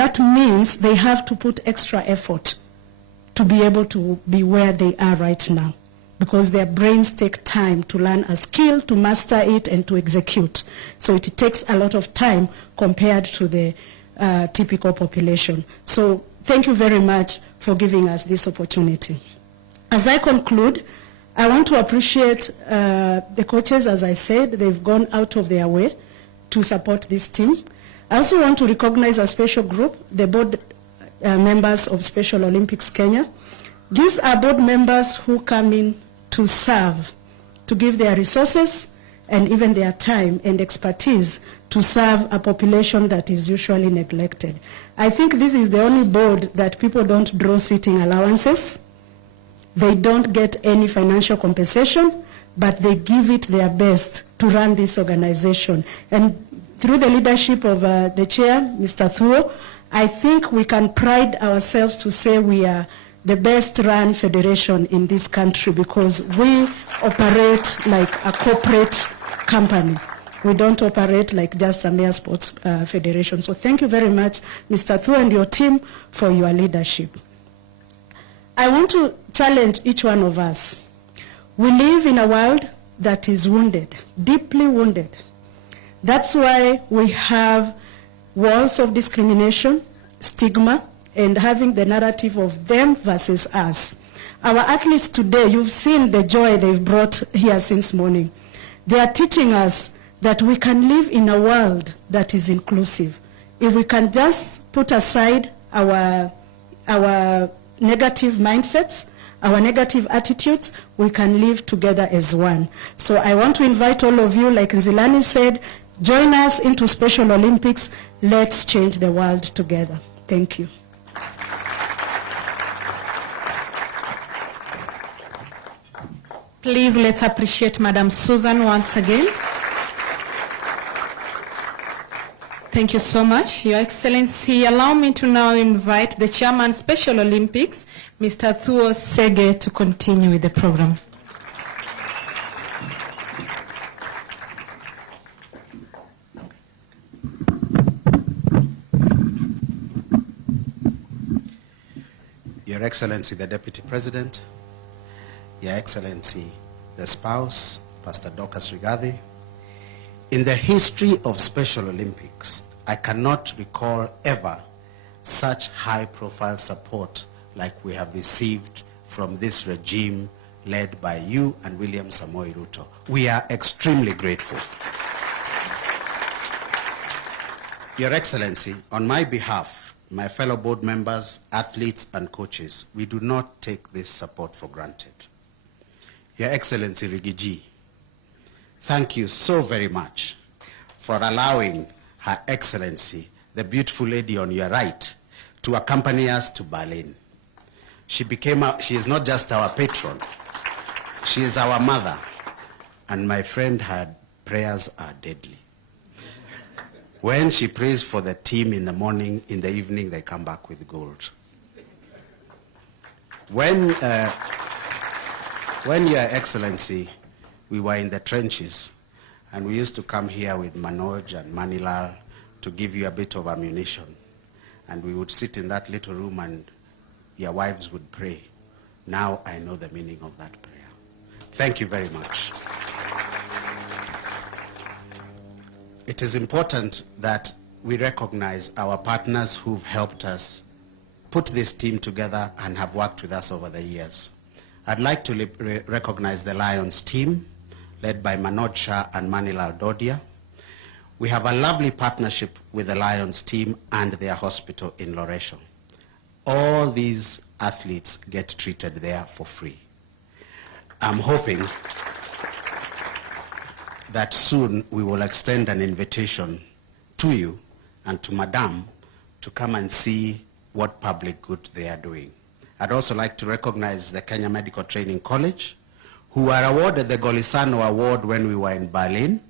That means they have to put extra effort to be able to be where they are right now, because their brains take time to learn a skill, to master it, and to execute. So it takes a lot of time compared to the typical population. So thank you very much for giving us this opportunity. As I conclude, I want to appreciate the coaches. As I said, they've gone out of their way to support this team. I also want to recognize a special group, the board members of Special Olympics Kenya. These are board members who come in to serve, to give their resources and even their time and expertise to serve a population that is usually neglected. I think this is the only board that people don't draw sitting allowances. They don't get any financial compensation, but they give it their best to run this organization. And through the leadership of the chair, Mr. Thuo, I think we can pride ourselves to say we are the best run federation in this country, because we operate like a corporate company. We don't operate like just a mere sports federation. So thank you very much, Mr. Thuo, and your team for your leadership. I want to challenge each one of us. We live in a world that is wounded, deeply wounded. That's why we have walls of discrimination, stigma, and having the narrative of them versus us. Our athletes today, you've seen the joy they've brought here since morning. They are teaching us that we can live in a world that is inclusive. If we can just put aside our negative mindsets, our negative attitudes, we can live together as one. So I want to invite all of you, like Nzilani said, join us into Special Olympics. Let's change the world together. Thank you. Please, let's appreciate Madam Susan once again. Thank you so much, Your Excellency. Allow me to now invite the Chairman Special Olympics, Mr. Thuo Sege, to continue with the program. Your Excellency, the Deputy President, Your Excellency, the spouse, Pastor Dorcas Rigathi, in the history of Special Olympics, I cannot recall ever such high-profile support like we have received from this regime led by you and William Samoei Ruto. We are extremely grateful. Your Excellency, on my behalf, my fellow board members, athletes, and coaches, we do not take this support for granted. Your Excellency Rigiji, thank you so very much for allowing Her Excellency, the beautiful lady on your right, to accompany us to Berlin. She is not just our patron, she is our mother. And my friend, her prayers are deadly. When she prays for the team in the morning, in the evening, they come back with gold. When Your Excellency, we were in the trenches, and we used to come here with Manoj and Manilal to give you a bit of ammunition. And we would sit in that little room and your wives would pray. Now I know the meaning of that prayer. Thank you very much. It is important that we recognize our partners who've helped us put this team together and have worked with us over the years. I'd like to recognize the Lions team, led by Manoj Shah and Manilal Dodia. We have a lovely partnership with the Lions team and their hospital in Loresho. All these athletes get treated there for free. I'm hoping that soon we will extend an invitation to you and to Madame to come and see what public good they are doing. I'd also like to recognize the Kenya Medical Training College, who were awarded the Golisano Award when we were in Berlin.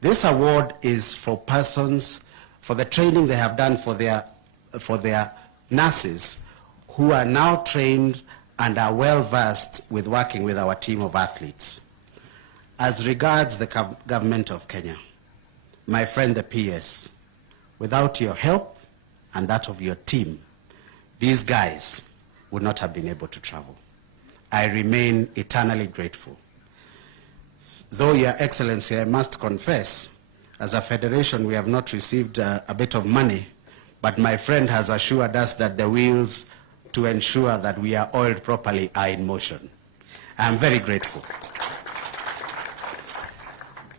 This award is for persons, for the training they have done for their nurses, who are now trained and are well versed with working with our team of athletes. As regards the government of Kenya, my friend the PS, without your help and that of your team, these guys would not have been able to travel. I remain eternally grateful. Though, Your Excellency, I must confess, as a federation, we have not received a bit of money, but my friend has assured us that the wheels to ensure that we are oiled properly are in motion. I am very grateful.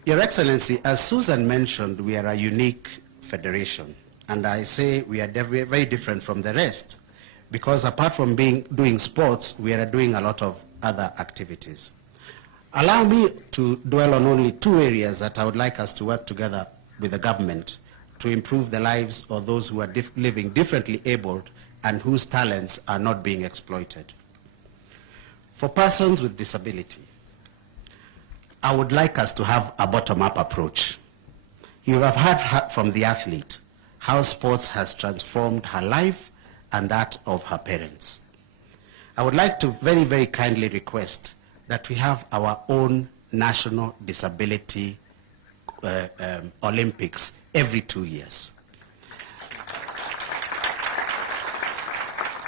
Your Excellency, as Susan mentioned, we are a unique federation, and I say we are very different from the rest, because apart from doing sports, we are doing a lot of other activities. Allow me to dwell on only two areas that I would like us to work together with the government to improve the lives of those who are living differently abled and whose talents are not being exploited. For persons with disability, I would like us to have a bottom-up approach. You have heard from the athlete how sports has transformed her life and that of her parents. I would like to very, very kindly request that we have our own national disability Olympics every 2 years.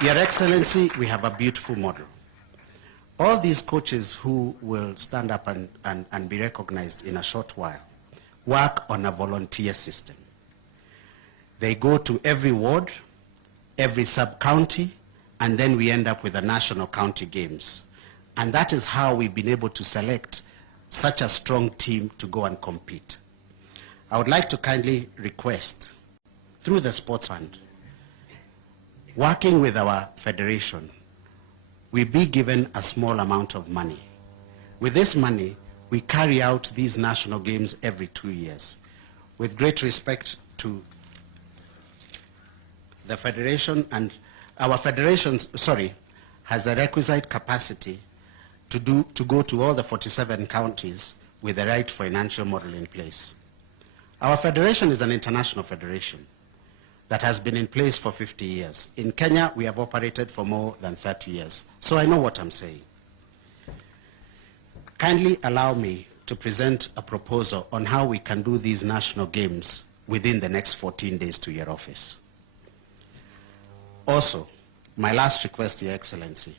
Your Excellency, we have a beautiful model. All these coaches who will stand up and be recognized in a short while work on a volunteer system. They go to every ward, every sub-county, and then we end up with the national county games. And that is how we've been able to select such a strong team to go and compete. I would like to kindly request, through the Sports Fund, working with our federation, we be given a small amount of money. With this money, we carry out these national games every 2 years. With great respect to the federation, and our federation, has a requisite capacity to go to all the 47 counties with the right financial model in place. Our federation is an international federation that has been in place for 50 years. In Kenya, we have operated for more than 30 years. So I know what I'm saying. Kindly allow me to present a proposal on how we can do these national games within the next 14 days to your office. Also, my last request, Your Excellency,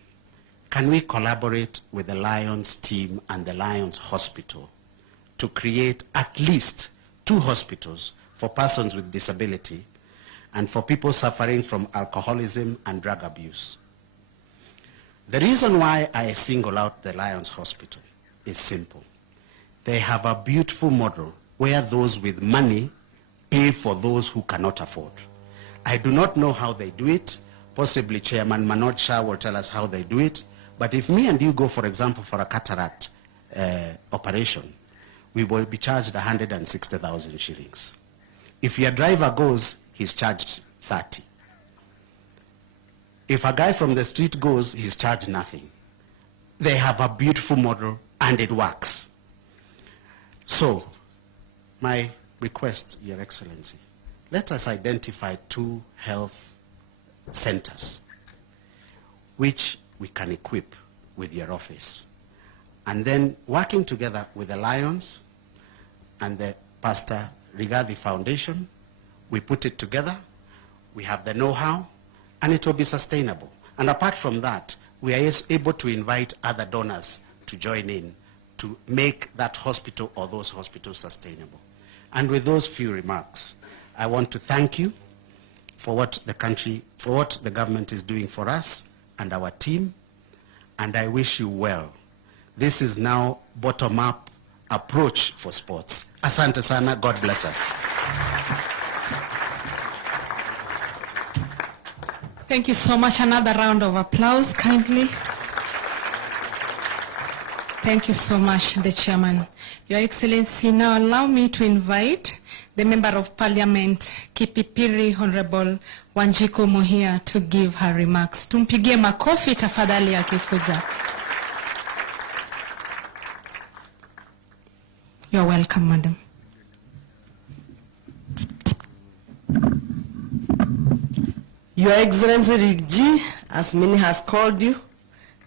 can we collaborate with the Lions team and the Lions Hospital to create at least 2 hospitals for persons with disability and for people suffering from alcoholism and drug abuse? The reason why I single out the Lions Hospital is simple. They have a beautiful model where those with money pay for those who cannot afford. I do not know how they do it. Possibly Chairman Manoj Shah will tell us how they do it. But if me and you go, for example, for a cataract operation, we will be charged 160,000 shillings. If your driver goes, he's charged 30. If a guy from the street goes, he's charged nothing. They have a beautiful model and it works. So, my request, Your Excellency, let us identify 2 health centers which we can equip with your office. And then working together with the Lions and the Pastor Rigathi Foundation, we put it together, we have the know-how, and it will be sustainable. And apart from that, we are able to invite other donors to join in to make that hospital or those hospitals sustainable. And with those few remarks, I want to thank you for what the government is doing for us and our team, and I wish you well. This is now bottom-up approach for sports. Asante sana, God bless us. Thank you so much. Another round of applause, kindly. Thank you so much, the Chairman. Your Excellency, now allow me to invite the Member of Parliament, Kipipiri Honorable Wanjiku Muhia, to give her remarks. Tumpigie makofi tafadhali akikuja. You are welcome, Madam. Your Excellency Rigji, as Mini has called you,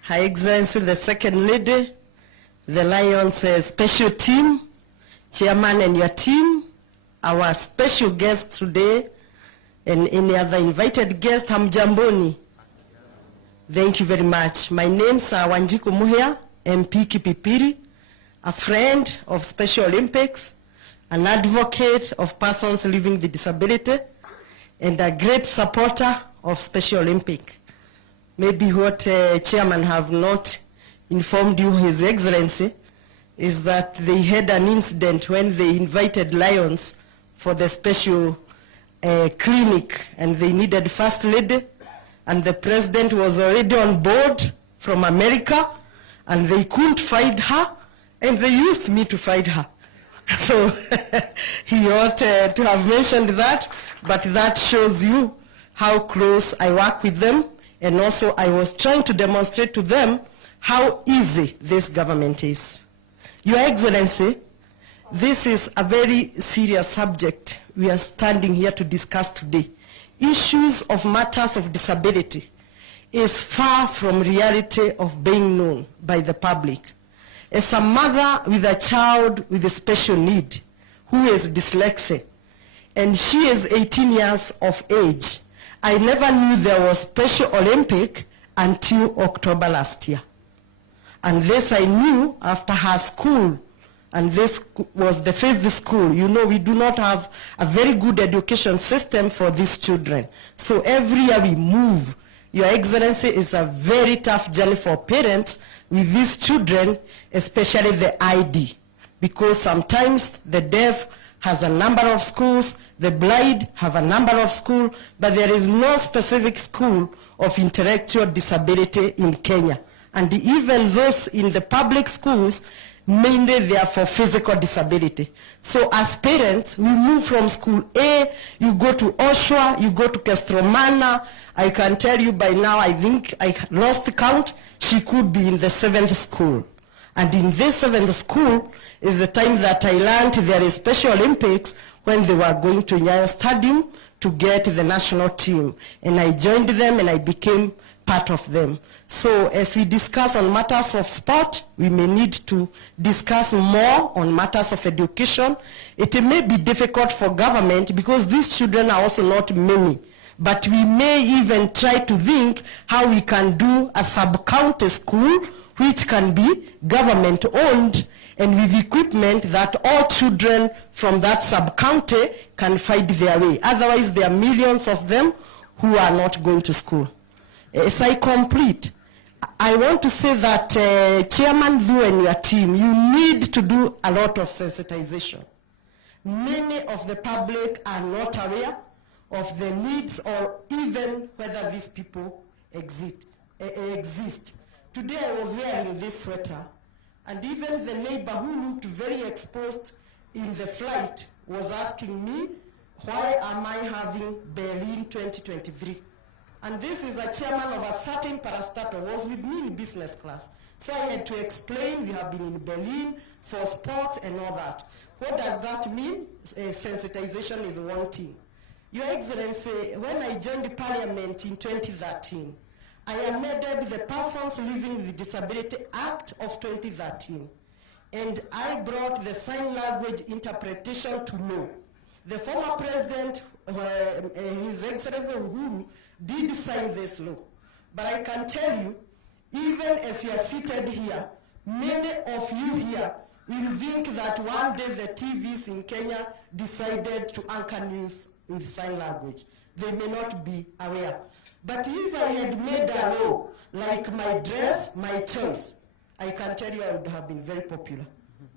Her Excellency the Second Lady, the Lions special team, Chairman and your team, our special guest today, and any other invited guest, hamjamboni. Thank you very much. My name's Wanjiku Muhia, MP Kipipiri, a friend of Special Olympics, an advocate of persons living with disability, and a great supporter of Special Olympics. Maybe what Chairman have not informed you, His Excellency, is that they had an incident when they invited Lions for the special clinic, and they needed First Lady, and the President was already on board from America, and they couldn't find her, and they used me to find her. So he ought to have mentioned that, but that shows you how close I work with them, and also I was trying to demonstrate to them how easy this government is. Your Excellency, this is a very serious subject we are standing here to discuss today. Issues of matters of disability is far from reality of being known by the public. As a mother with a child with a special need who is dyslexic, and she is 18 years of age, I never knew there was Special Olympic until October last year. And this I knew after her school, and this was the 5th school. You know, we do not have a very good education system for these children. So every year we move. Your Excellency, is a very tough journey for parents with these children, especially the ID, because sometimes the deaf has a number of schools, the blind have a number of schools, but there is no specific school of intellectual disability in Kenya. And even those in the public schools, mainly they are for physical disability. So as parents, we move from school A, you go to Oshwa, you go to Kestromana. I can tell you by now, I think I lost count, she could be in the 7th school. And in this 7th school is the time that I learned there is Special Olympics when they were going to Nyayo Stadium to get the national team. And I joined them and I became part of them. So as we discuss on matters of sport, we may need to discuss more on matters of education. It may be difficult for government because these children are also not many. But we may even try to think how we can do a sub-county school which can be government-owned and with equipment that all children from that sub-county can find their way. Otherwise, there are millions of them who are not going to school. As I complete, I want to say that Chairman Zu and your team, you need to do a lot of sensitization. Many of the public are not aware of the needs or even whether these people exist. Today I was wearing this sweater, and even the neighbor who looked very exposed in the flight was asking me, why am I having Berlin 2023? And this is a chairman of a certain parastatal, was with me in business class. So I had to explain, we have been in Berlin for sports and all that. What does that mean? Sensitization is one thing. Your Excellency, when I joined the Parliament in 2013, I amended the Persons Living with Disability Act of 2013, and I brought the sign language interpretation to law. The former president, His Excellency Uhuru, did sign this law. But I can tell you, even as you are seated here, many of you here will think that one day the TVs in Kenya decided to anchor news with sign language. They may not be aware. But if I had made a law like my dress, my choice, I can tell you I would have been very popular.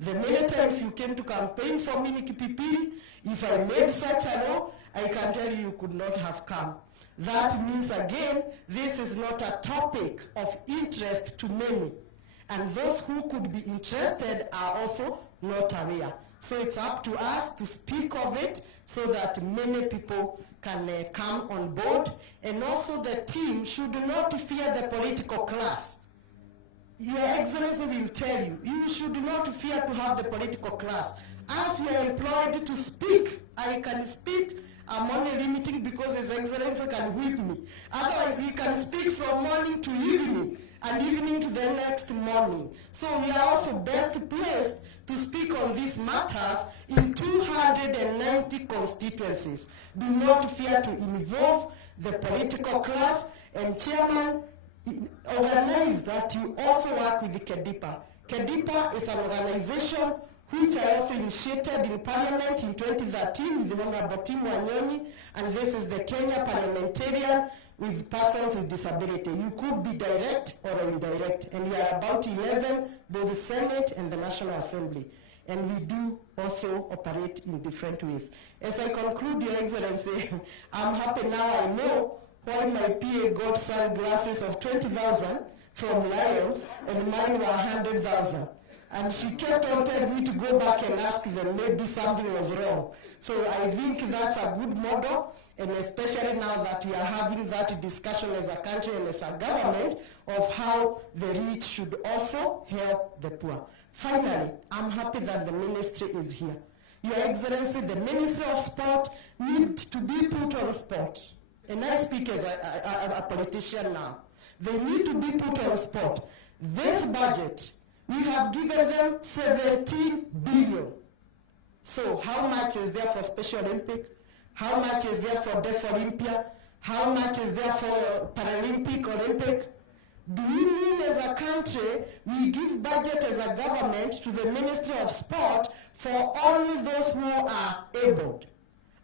The many times you came to campaign for me in Kipipiri, if I made such a law, I can tell you could not have come. That means again, this is not a topic of interest to many. And those who could be interested are also not aware. So it's up to us to speak of it so that many people can come on board. And also the team should not fear the political class. Your Excellency will tell you, you should not fear to have the political class. As you are employed to speak, I can speak. I'm only limiting because His Excellency can whip me. Otherwise, he can speak from morning to evening, and evening to the next morning. So we are also best placed to speak on these matters in 290 constituencies. Do not fear to involve the political class, and Chairman, organize that you also work with the KEDIPA. KEDIPA is an organization which I also initiated in Parliament in 2013 with the Honorable Tim Wanyonyi, and this is the Kenya Parliamentarian with Persons with Disability. You could be direct or indirect, and we are about 11, both the Senate and the National Assembly. And we do also operate in different ways. As I conclude, Your Excellency, I'm happy now I know why my PA got sunglasses of 20,000 from Lions and mine were 100,000. And she kept on telling me to go back and ask them, maybe something was wrong. So I think that's a good model, and especially now that we are having that discussion as a country and as a government of how the rich should also help the poor. Finally, I'm happy that the ministry is here. Your Excellency, the Ministry of Sport needs to be put on sport. And I speak as a politician now. They need to be put on sport. This budget, we have given them 17 billion. So how much is there for Special Olympics? How much is there for Deaf Olympia? How much is there for Paralympic, Olympic? Do we mean as a country, we give budget as a government to the Ministry of Sport for only those who are abled?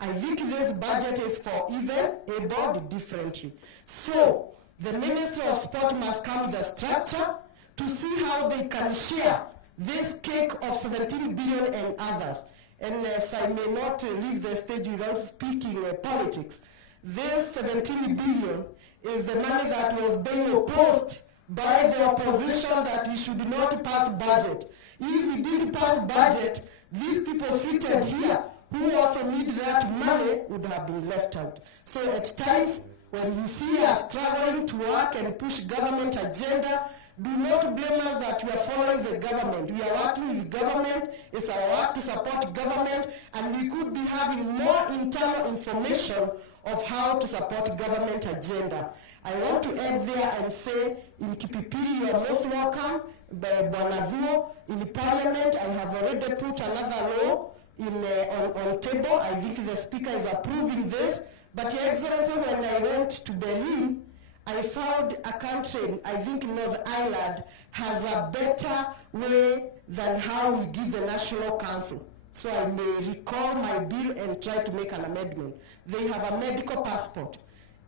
I think this budget is for even abled differently. So the Ministry of Sport must come with a structure to see how they can share this cake of 17 billion and others. And as I may not leave the stage without speaking politics, this 17 billion is the money that was being opposed by the opposition that we should not pass budget. If we did pass budget, these people seated here who also need that money would have been left out. So at times, when you see us struggling to work and push government agenda, do not blame us that we are following the government. We are working with government. It's our work to support government, and we could be having more internal information of how to support government agenda. I want to add there and say, in Kipipiri, you are most welcome. By Bwanavuo, in Parliament, I have already put another law on table. I think the Speaker is approving this. But Your Excellency, when I went to Berlin, I found a country, I think North Ireland, has a better way than how we give the National Council. So I may recall my bill and try to make an amendment. They have a medical passport.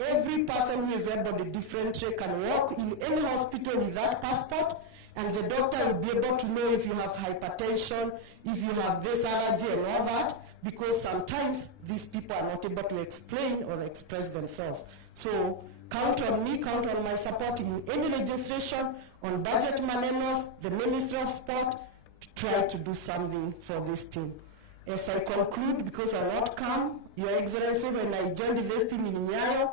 Every person who is able differently can walk in any hospital with that passport, and the doctor will be able to know if you have hypertension, if you have this allergy and all that, because sometimes these people are not able to explain or express themselves. So count on me, count on my support in any legislation on budget manenos, the Ministry of Sport, to try to do something for this team. As I conclude, because I won't come, Your Excellency, when I joined this team in Nyayo,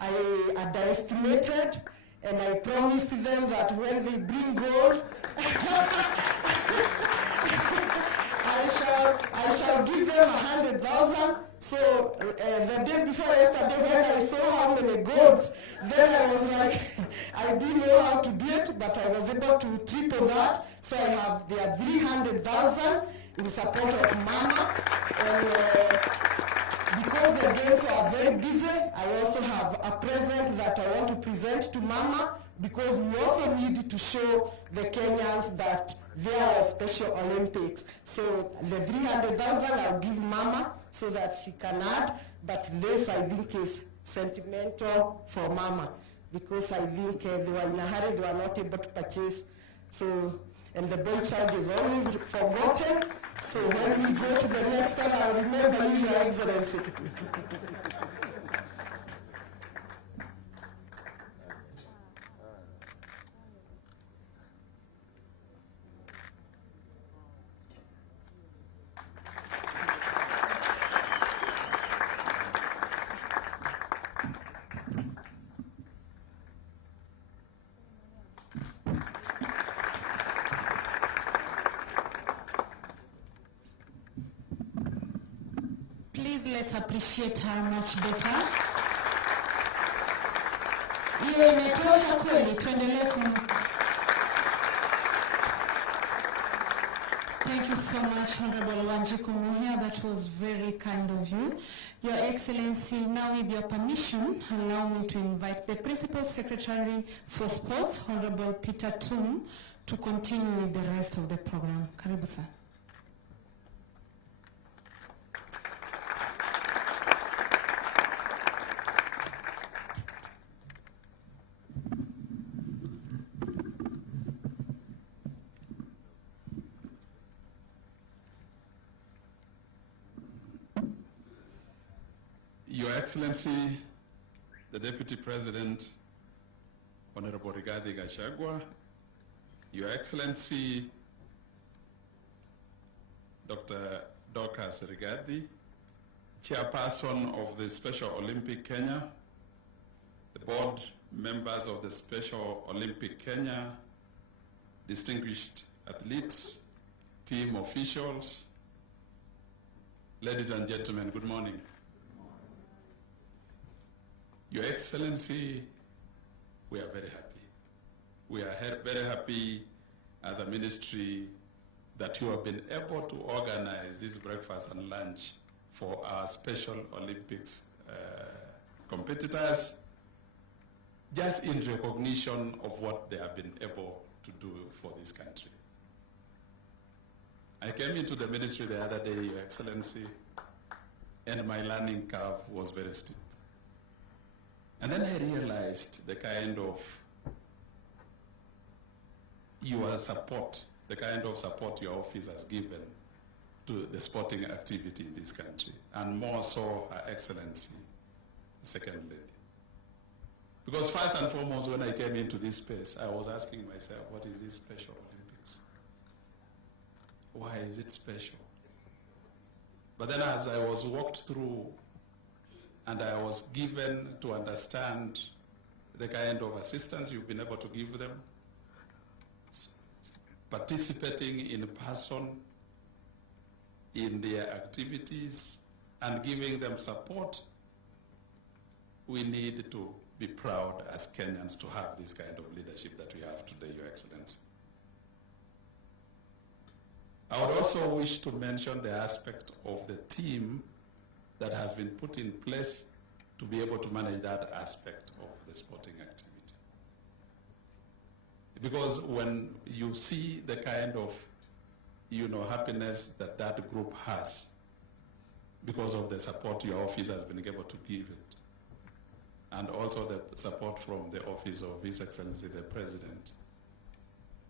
I underestimated, and I promised them that when they bring gold, I shall give them 100,000. So the day before yesterday, when I saw how many golds, then I was like, I didn't know how to do it, but I was able to triple that. So I have there 300,000 in support of Mama, and because the games are very busy, I also have a present that I want to present to Mama, because we also need to show the Kenyans that there are Special Olympics. So the 300,000 I'll give Mama so that she can add, but this I think is sentimental for Mama, because I think they were in a hurry, they were not able to purchase. So, and the boy child is always forgotten. So when we go to the next one, I'll remember you, Your Excellency. Please let's appreciate her much better. Hiyo imetosha kweli, tuendelee Thank you so much, Honorable Wanjiku Muhia. That was very kind of you. Your Excellency, now with your permission, allow me to invite the Principal Secretary for Sports, Honorable Peter Tum, to continue with the rest of the program. Karibu sir. Your Excellency, the Deputy President, Honorable Gachagua, Your Excellency, Dr. Dorcas Rigathi, Chairperson of the Special Olympic Kenya, the board members of the Special Olympic Kenya, distinguished athletes, team officials, ladies and gentlemen, good morning. Your Excellency, we are very happy. We are very happy as a ministry that you have been able to organize this breakfast and lunch for our Special Olympics competitors, just in recognition of what they have been able to do for this country. I came into the ministry the other day, Your Excellency, and my learning curve was very steep. And then I realized the kind of your support, the kind of support your office has given to the sporting activity in this country, and more so Her Excellency, the Second Lady. Because first and foremost, when I came into this space, I was asking myself, what is this Special Olympics? Why is it special? But then as I was walked through and I was given to understand the kind of assistance you've been able to give them, participating in person in their activities and giving them support, we need to be proud as Kenyans to have this kind of leadership that we have today, Your Excellency. I would also wish to mention the aspect of the team that has been put in place to be able to manage that aspect of the sporting activity. Because when you see the kind of, happiness that that group has because of the support your office has been able to give it, and also the support from the office of His Excellency the President,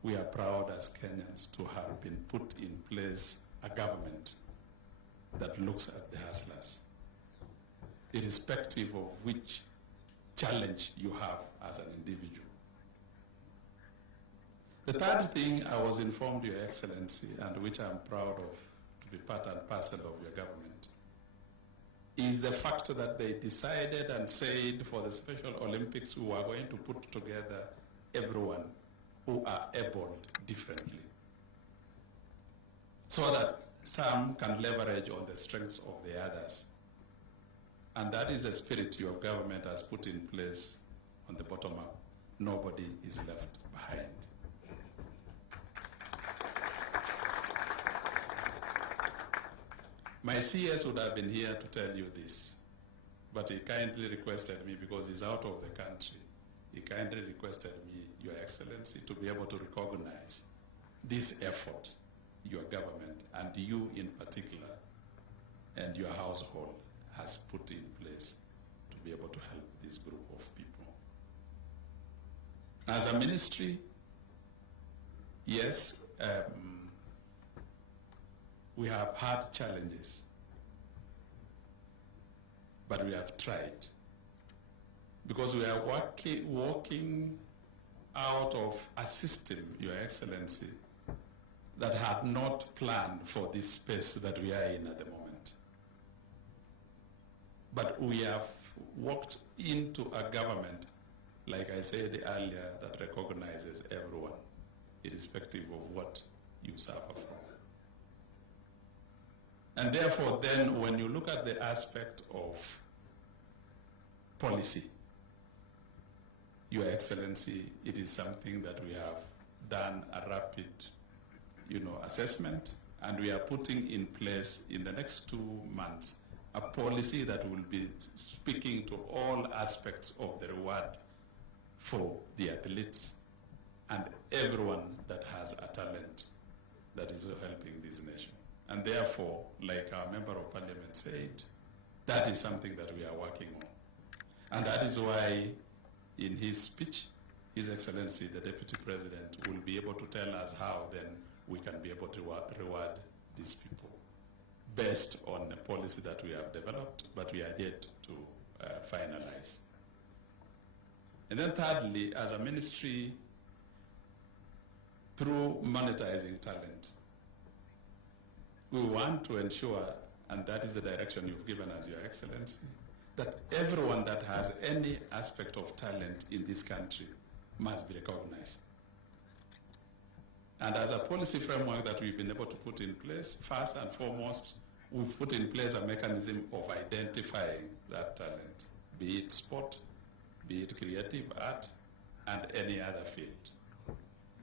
we are proud as Kenyans to have been put in place a government that looks at the hustlers, irrespective of which challenge you have as an individual. The third thing I was informed, Your Excellency, and which I'm proud of to be part and parcel of your government, is the fact that they decided and said for the Special Olympics we are going to put together everyone who are abled differently, so that some can leverage on the strengths of the others. And that is the spirit your government has put in place on the bottom up. Nobody is left behind. My CS would have been here to tell you this, but he kindly requested me, because he's out of the country, he kindly requested me, Your Excellency, to be able to recognize this effort your government, and you in particular, and your household has put in place to be able to help this group of people. As a ministry, yes, we have had challenges, but we have tried, because we are working out of a system, Your Excellency, that had not planned for this space that we are in at the moment. But we have walked into a government, like I said earlier, that recognizes everyone, irrespective of what you suffer from. And therefore, then, when you look at the aspect of policy, Your Excellency, it is something that we have done a rapid, assessment, And we are putting in place in the next 2 months a policy that will be speaking to all aspects of the reward for the athletes and everyone that has a talent that is helping this nation. And therefore, like our member of parliament said, that is something that we are working on. And that is why in his speech, His Excellency, the Deputy President, will be able to tell us how then we can be able to reward these people based on the policy that we have developed, but we are yet to finalize. And then thirdly, as a ministry, through monetizing talent, we want to ensure, and that is the direction you've given us, Your Excellency, that everyone that has any aspect of talent in this country must be recognized. And as a policy framework that we've been able to put in place, first and foremost, we've put in place a mechanism of identifying that talent, be it sport, be it creative art, and any other field.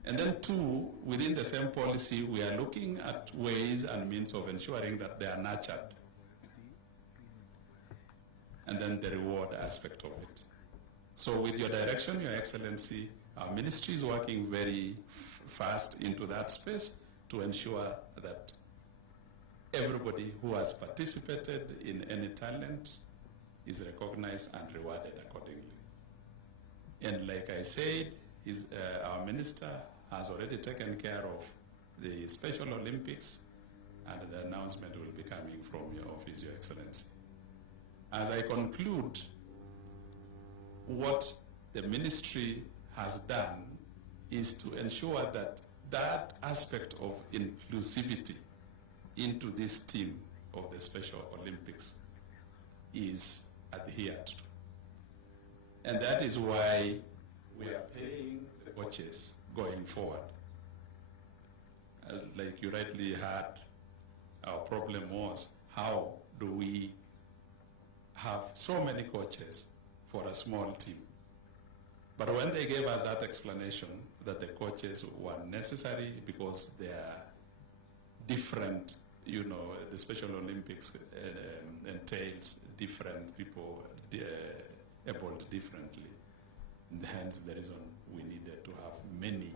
And then two, within the same policy, we are looking at ways and means of ensuring that they are nurtured. And then the reward aspect of it. So with your direction, Your Excellency, our ministry is working very fast into that space to ensure that everybody who has participated in any talent is recognized and rewarded accordingly. And like I said, our minister has already taken care of the Special Olympics, and the announcement will be coming from your office, Your Excellency. As I conclude, what the ministry has done is to ensure that that aspect of inclusivity into this team of the Special Olympics is adhered to. And that is why we are paying the coaches going forward. As like you rightly heard, our problem was how do we have so many coaches for a small team? But when they gave us that explanation that the coaches were necessary because they are different, you know, the Special Olympics entails different people able differently. And hence the reason we needed to have many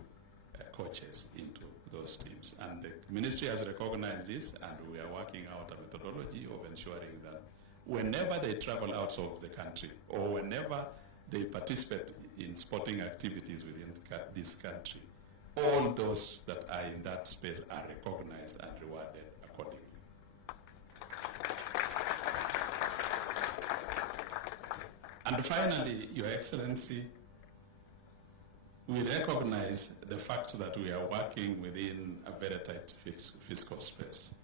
coaches into those teams. And the ministry has recognized this, and we are working out a methodology of ensuring that whenever they travel out of the country or whenever they participate in sporting activities within this country, all those that are in that space are recognized and rewarded accordingly. And finally, Your Excellency, we recognize the fact that we are working within a very tight fiscal space.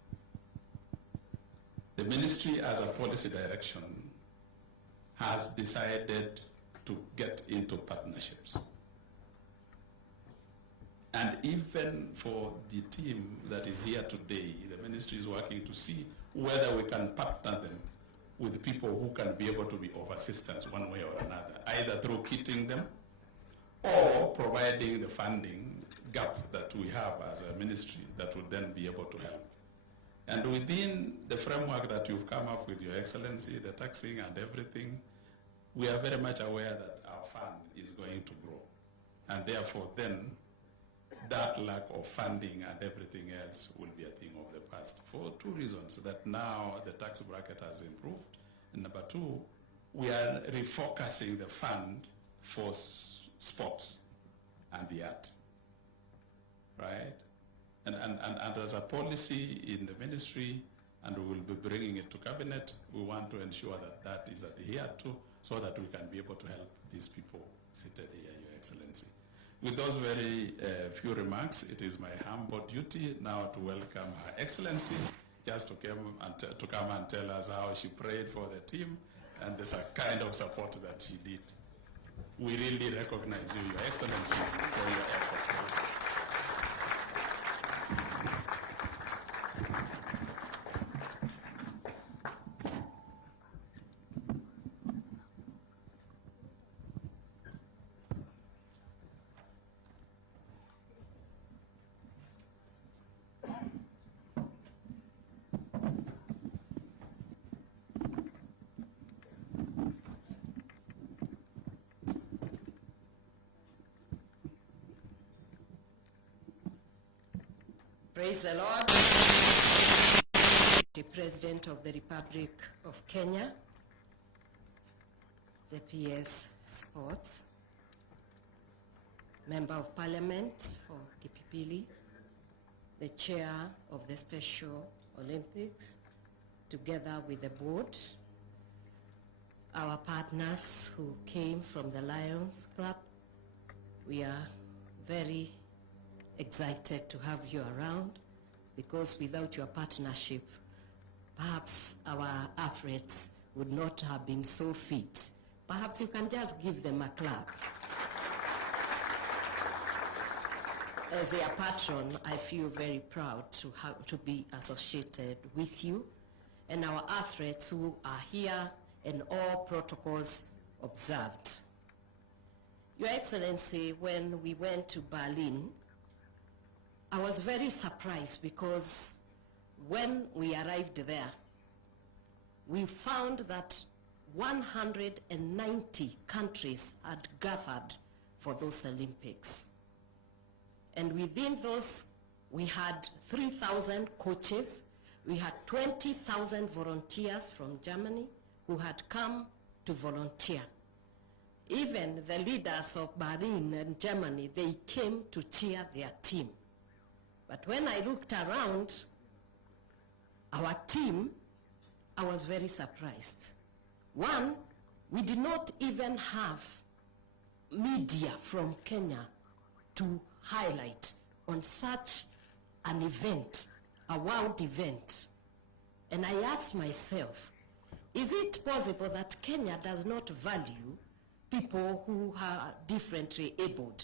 The ministry, as a policy direction, has decided to get into partnerships. And even for the team that is here today, the ministry is working to see whether we can partner them with people who can be able to be of assistance one way or another, either through kitting them or providing the funding gap that we have as a ministry that would then be able to help. And within the framework that you've come up with, Your Excellency, the taxing and everything, we are very much aware that our fund is going to grow. And therefore then, that lack of funding and everything else will be a thing of the past for two reasons: that now the tax bracket has improved, and number two, we are refocusing the fund for sports and the art, right? And as a policy in the ministry, and we will be bringing it to cabinet, we want to ensure that that is adhered to so that we can be able to help these people seated here, Your Excellency. With those very few remarks, it is my humble duty now to welcome Her Excellency just to come and tell us how she prayed for the team and the kind of support that she did. We really recognize you, Your Excellency, for your effort. Praise the Lord. The President of the Republic of Kenya, the PS Sports, Member of Parliament for Kipipili, the Chair of the Special Olympics, together with the board, our partners who came from the Lions Club. We are very excited to have you around, because without your partnership, perhaps our athletes would not have been so fit. Perhaps you can just give them a clap. As their patron, I feel very proud to be associated with you and our athletes who are here and all protocols observed. Your Excellency, when we went to Berlin, I was very surprised, because when we arrived there, we found that 190 countries had gathered for those Olympics. And within those, we had 3,000 coaches, we had 20,000 volunteers from Germany who had come to volunteer. Even the leaders of Berlin and Germany, they came to cheer their team. But when I looked around our team, I was very surprised. One, we did not even have media from Kenya to highlight on such an event, a world event. And I asked myself, is it possible that Kenya does not value people who are differently abled?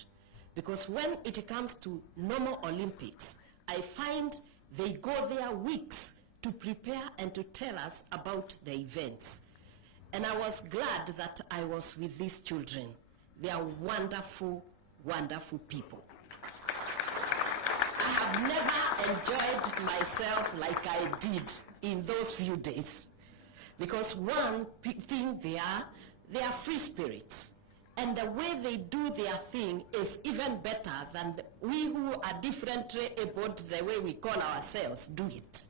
Because when it comes to normal Olympics, I find they go there weeks to prepare and to tell us about the events. And I was glad that I was with these children. They are wonderful, wonderful people. I have never enjoyed myself like I did in those few days. Because one thing, they are free spirits. And the way they do their thing is even better than we who are differently abled, the way we call ourselves, do it.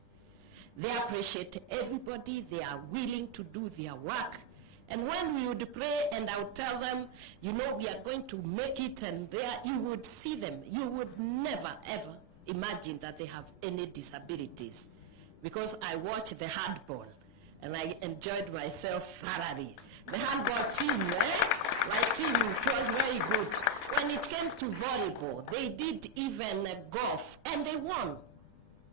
They appreciate everybody. They are willing to do their work. And when we would pray and I would tell them, you know, we are going to make it, and there you would see them. You would never, ever imagine that they have any disabilities. Because I watched the handball, and I enjoyed myself thoroughly. The handball team, my team, it was very good. When it came to volleyball, they did even golf, and they won.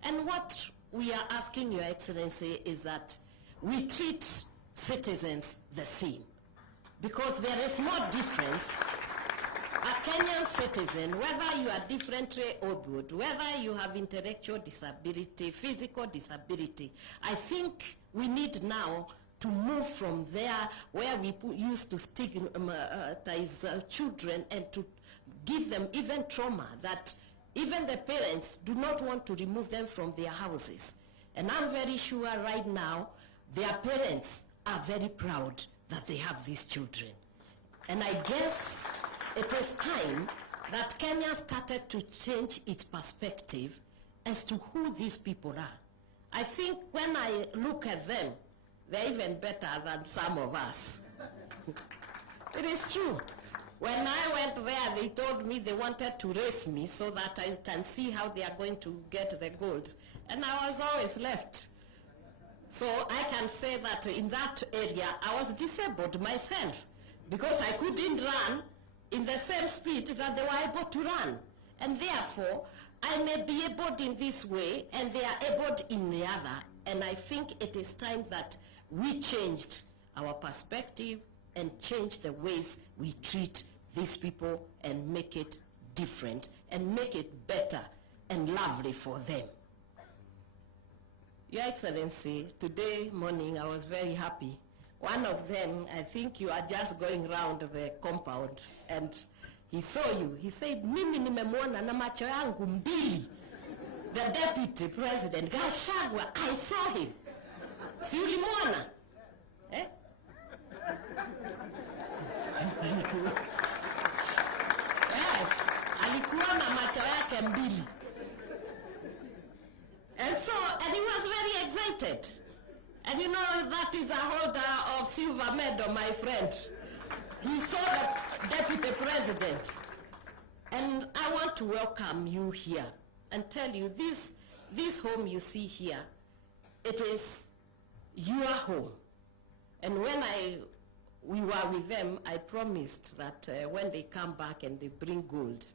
And what we are asking, Your Excellency, is that we treat citizens the same. Because there is no difference. A Kenyan citizen, whether you are differently abled, whether you have intellectual disability, physical disability, I think we need now to move from there where we used to stigmatize children and to give them even trauma that even the parents do not want to remove them from their houses. And I'm very sure right now their parents are very proud that they have these children. And I guess it is time that Kenya started to change its perspective as to who these people are. I think when I look at them, they're even better than some of us. It is true. When I went there, they told me they wanted to race me so that I can see how they are going to get the gold. And I was always left. So I can say that in that area, I was disabled myself because I couldn't run in the same speed that they were able to run. And therefore, I may be able in this way and they are able in the other. And I think it is time that we changed our perspective and change the ways we treat these people and make it different and make it better and lovely for them. Your Excellency, today morning I was very happy. One of them, I think you are just going around the compound, and he saw you. He said, mimi nimemwona na macho yangu mbili. The Deputy President, Gachagua, I saw him. Si ulimwona? Eh? Yes, alikuwa na macho yake mbili. And he was very excited. And you know, that is a holder of silver medal, my friend. He saw the deputy president. And I want to welcome you here and tell you this home you see here, it is your home. And when we were with them, I promised that when they come back and they bring gold,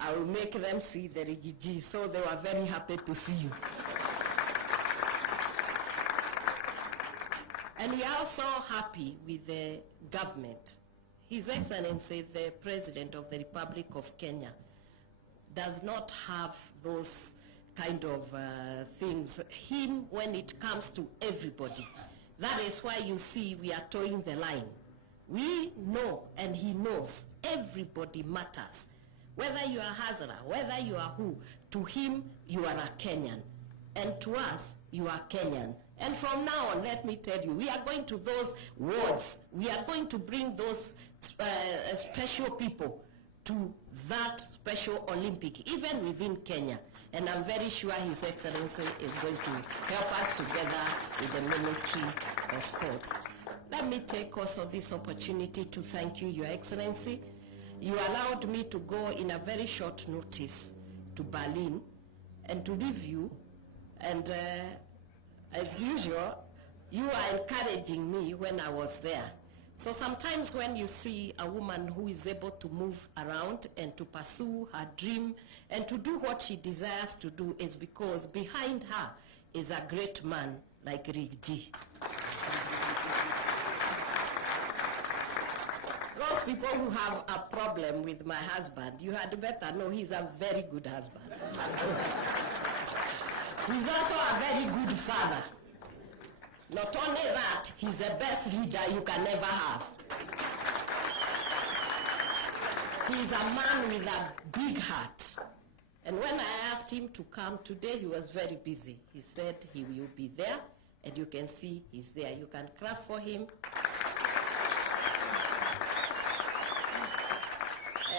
I will make them see the Rigiji. So they were very happy to see you. And we are also happy with the government. His Excellency, the President of the Republic of Kenya, does not have those kind of things. Him, when it comes to everybody. That is why you see we are towing the line. We know, and he knows, everybody matters. Whether you are Hazara, whether you are who, to him, you are a Kenyan. And to us, you are Kenyan. And from now on, let me tell you, we are going to those wards. We are going to bring those special people to that Special Olympic, even within Kenya. And I'm very sure His Excellency is going to help us together with the Ministry of Sports. Let me take also this opportunity to thank you, Your Excellency. You allowed me to go in a very short notice to Berlin and to leave you. And as usual, you are encouraging me when I was there. So sometimes when you see a woman who is able to move around and to pursue her dream and to do what she desires to do, is because behind her is a great man like Rigji. Those people who have a problem with my husband, you had better know he's a very good husband. He's also a very good father. Not only that, he's the best leader you can ever have. He's a man with a big heart. And when I asked him to come today, he was very busy. He said he will be there, and you can see he's there. You can clap for him.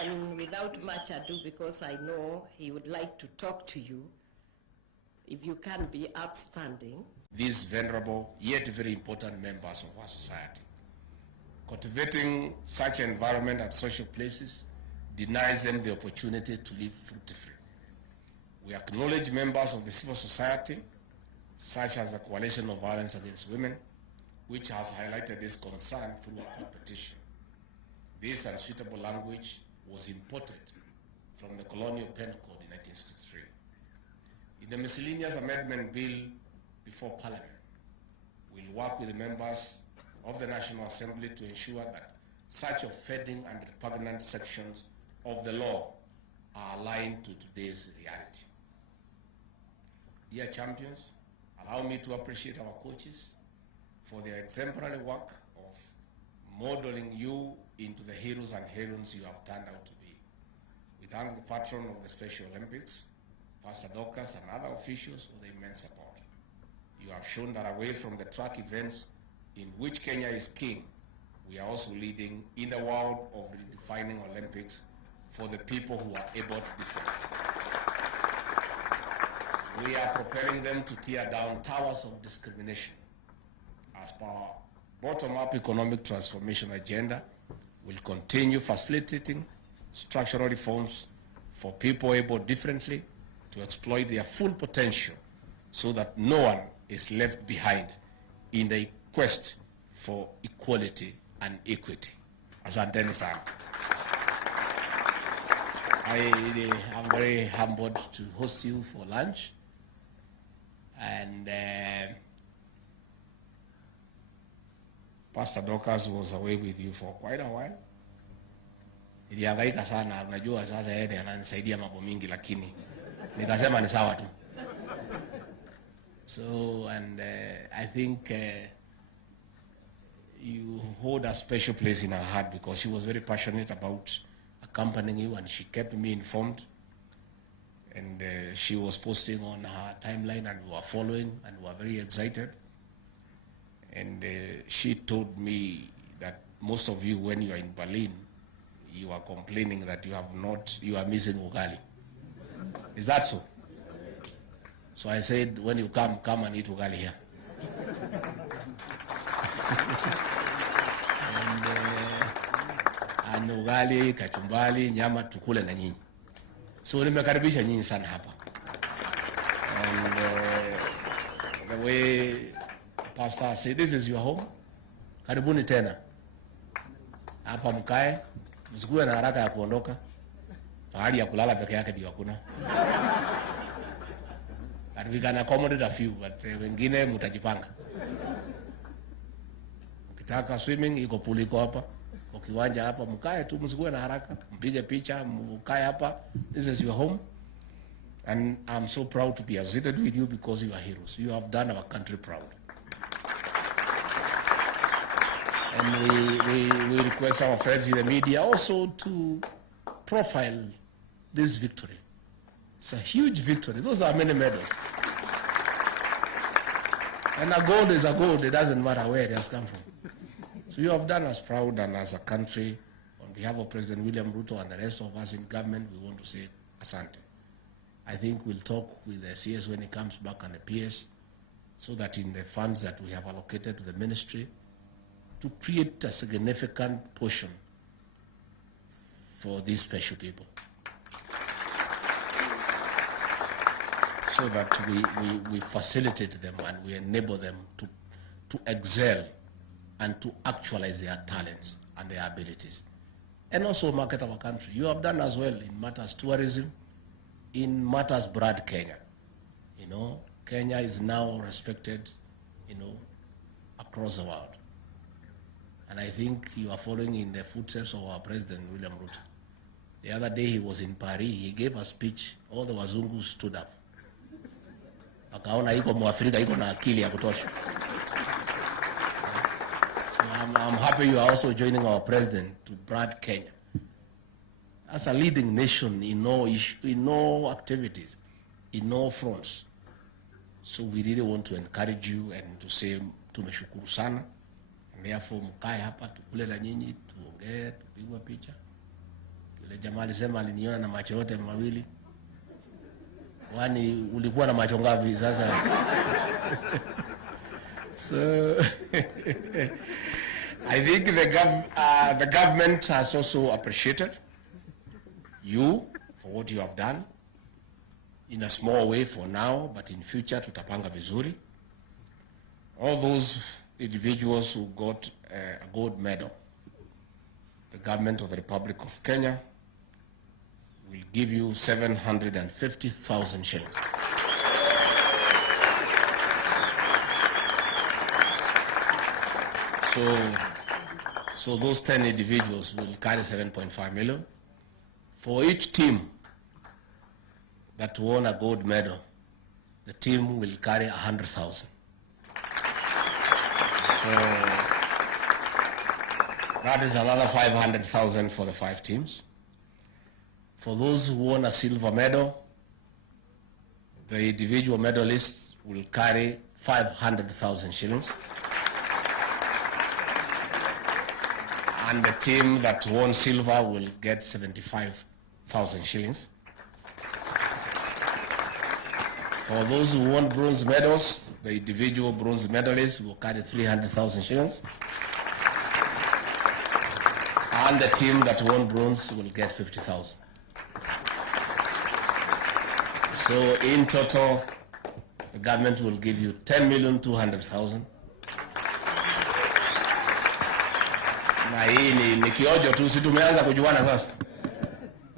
And without much ado, because I know he would like to talk to you, if you can be upstanding. These venerable yet very important members of our society. Cultivating such an environment at social places denies them the opportunity to live fruitfully. We acknowledge members of the civil society, such as the Coalition of Violence Against Women, which has highlighted this concern through a competition. This unsuitable language was imported from the Colonial Penal Code in 1963. In the miscellaneous amendment bill before Parliament, we'll work with the members of the National Assembly to ensure that such offending and repugnant sections of the law are aligned to today's reality. Dear champions, allow me to appreciate our coaches for their exemplary work of modeling you into the heroes and heroines you have turned out to be. We thank the patron of the Special Olympics, Pastor Docas, and other officials for their immense support. You have shown that away from the track events in which Kenya is king, we are also leading in the world of redefining Olympics for the people who are able to defend. We are propelling them to tear down towers of discrimination. As per our bottom-up economic transformation agenda, we'll continue facilitating structural reforms for people able differently to exploit their full potential so that no one is left behind in the quest for equality and equity. Asanteni sana. I am very humbled to host you for lunch, and Pastor Docas was away with you for quite a while. Nilihangaika sana, unajua sasa yeye ananisaidia mambo mingi, lakini nikasema ni sawa tu. So, and I think you hold a special place in her heart because she was very passionate about accompanying you, and she kept me informed. And she was posting on her timeline, and we were following, and we were very excited. And she told me that most of you, when you are in Berlin, you are complaining that you are missing ugali. Is that so? So I said, when you come and eat ugali here. and ugali, kachumbali, nyama tukule na nyinyi. So nimekaribisha nyinyi sana hapa. And the way Pastor said, this is your home. Karibuni tena. Hapa mkae, msikuwe na haraka ya kuondoka. Pahali ya kulala peke yake ndio hakuna. And we can accommodate a few, but wengine mutajipanga. Ukitaka swimming, iko pool iko hapa. Kwa kiwanja hapa, mkae tu, msikuwe na haraka. Mpige picha, mkae hapa. This is your home. And I'm so proud to be associated with you because you are heroes. You have done our country proud. And we request our friends in the media also to profile this victory. It's a huge victory. Those are many medals. And a gold is a gold. It doesn't matter where it has come from. So you have done us proud, and as a country, on behalf of President William Ruto and the rest of us in government, we want to say asante. I think we'll talk with the CS when he comes back and the PS, so that in the funds that we have allocated to the ministry, to create a significant portion for these special people, so that we facilitate them and we enable them to excel and to actualize their talents and their abilities, and also market our country. You have done as well in matters tourism, in matters broad Kenya. You know, Kenya is now respected, you know, across the world. And I think you are following in the footsteps of our President William Ruto. The other day he was in Paris, he gave a speech, all the wazungu stood up. Akaona iko Mwafrika iko na akili ya kutosha. So I'm happy you are also joining our president to brand Kenya as a leading nation in all activities, in all fronts. So we really want to encourage you and to say tumeshukuru sana. Therefore mkae hapa tukule na nyinyi, tuongee, tupigwe picha. Yule jamaa alisema aliniona na macho yote mawili. Wani ulikuwa na macho ngapi sasa? So I think the government has also appreciated you for what you have done in a small way for now, but in future tutapanga vizuri. All those individuals who got a gold medal, the government of the Republic of Kenya will give you 750,000 shillings. So those 10 individuals will carry 7.5 million. For each team that won a gold medal, the team will carry 100,000. So that is another 500,000 for the 5 teams. For those who won a silver medal, the individual medalists will carry 500,000 shillings. And the team that won silver will get 75,000 shillings. For those who won bronze medals, the individual bronze medalists will carry 300,000 shillings. And the team that won bronze will get 50,000. So in total, the government will give you 10,200,000. Na hii ni kiojo tu, si tumeanza kujuana sasa.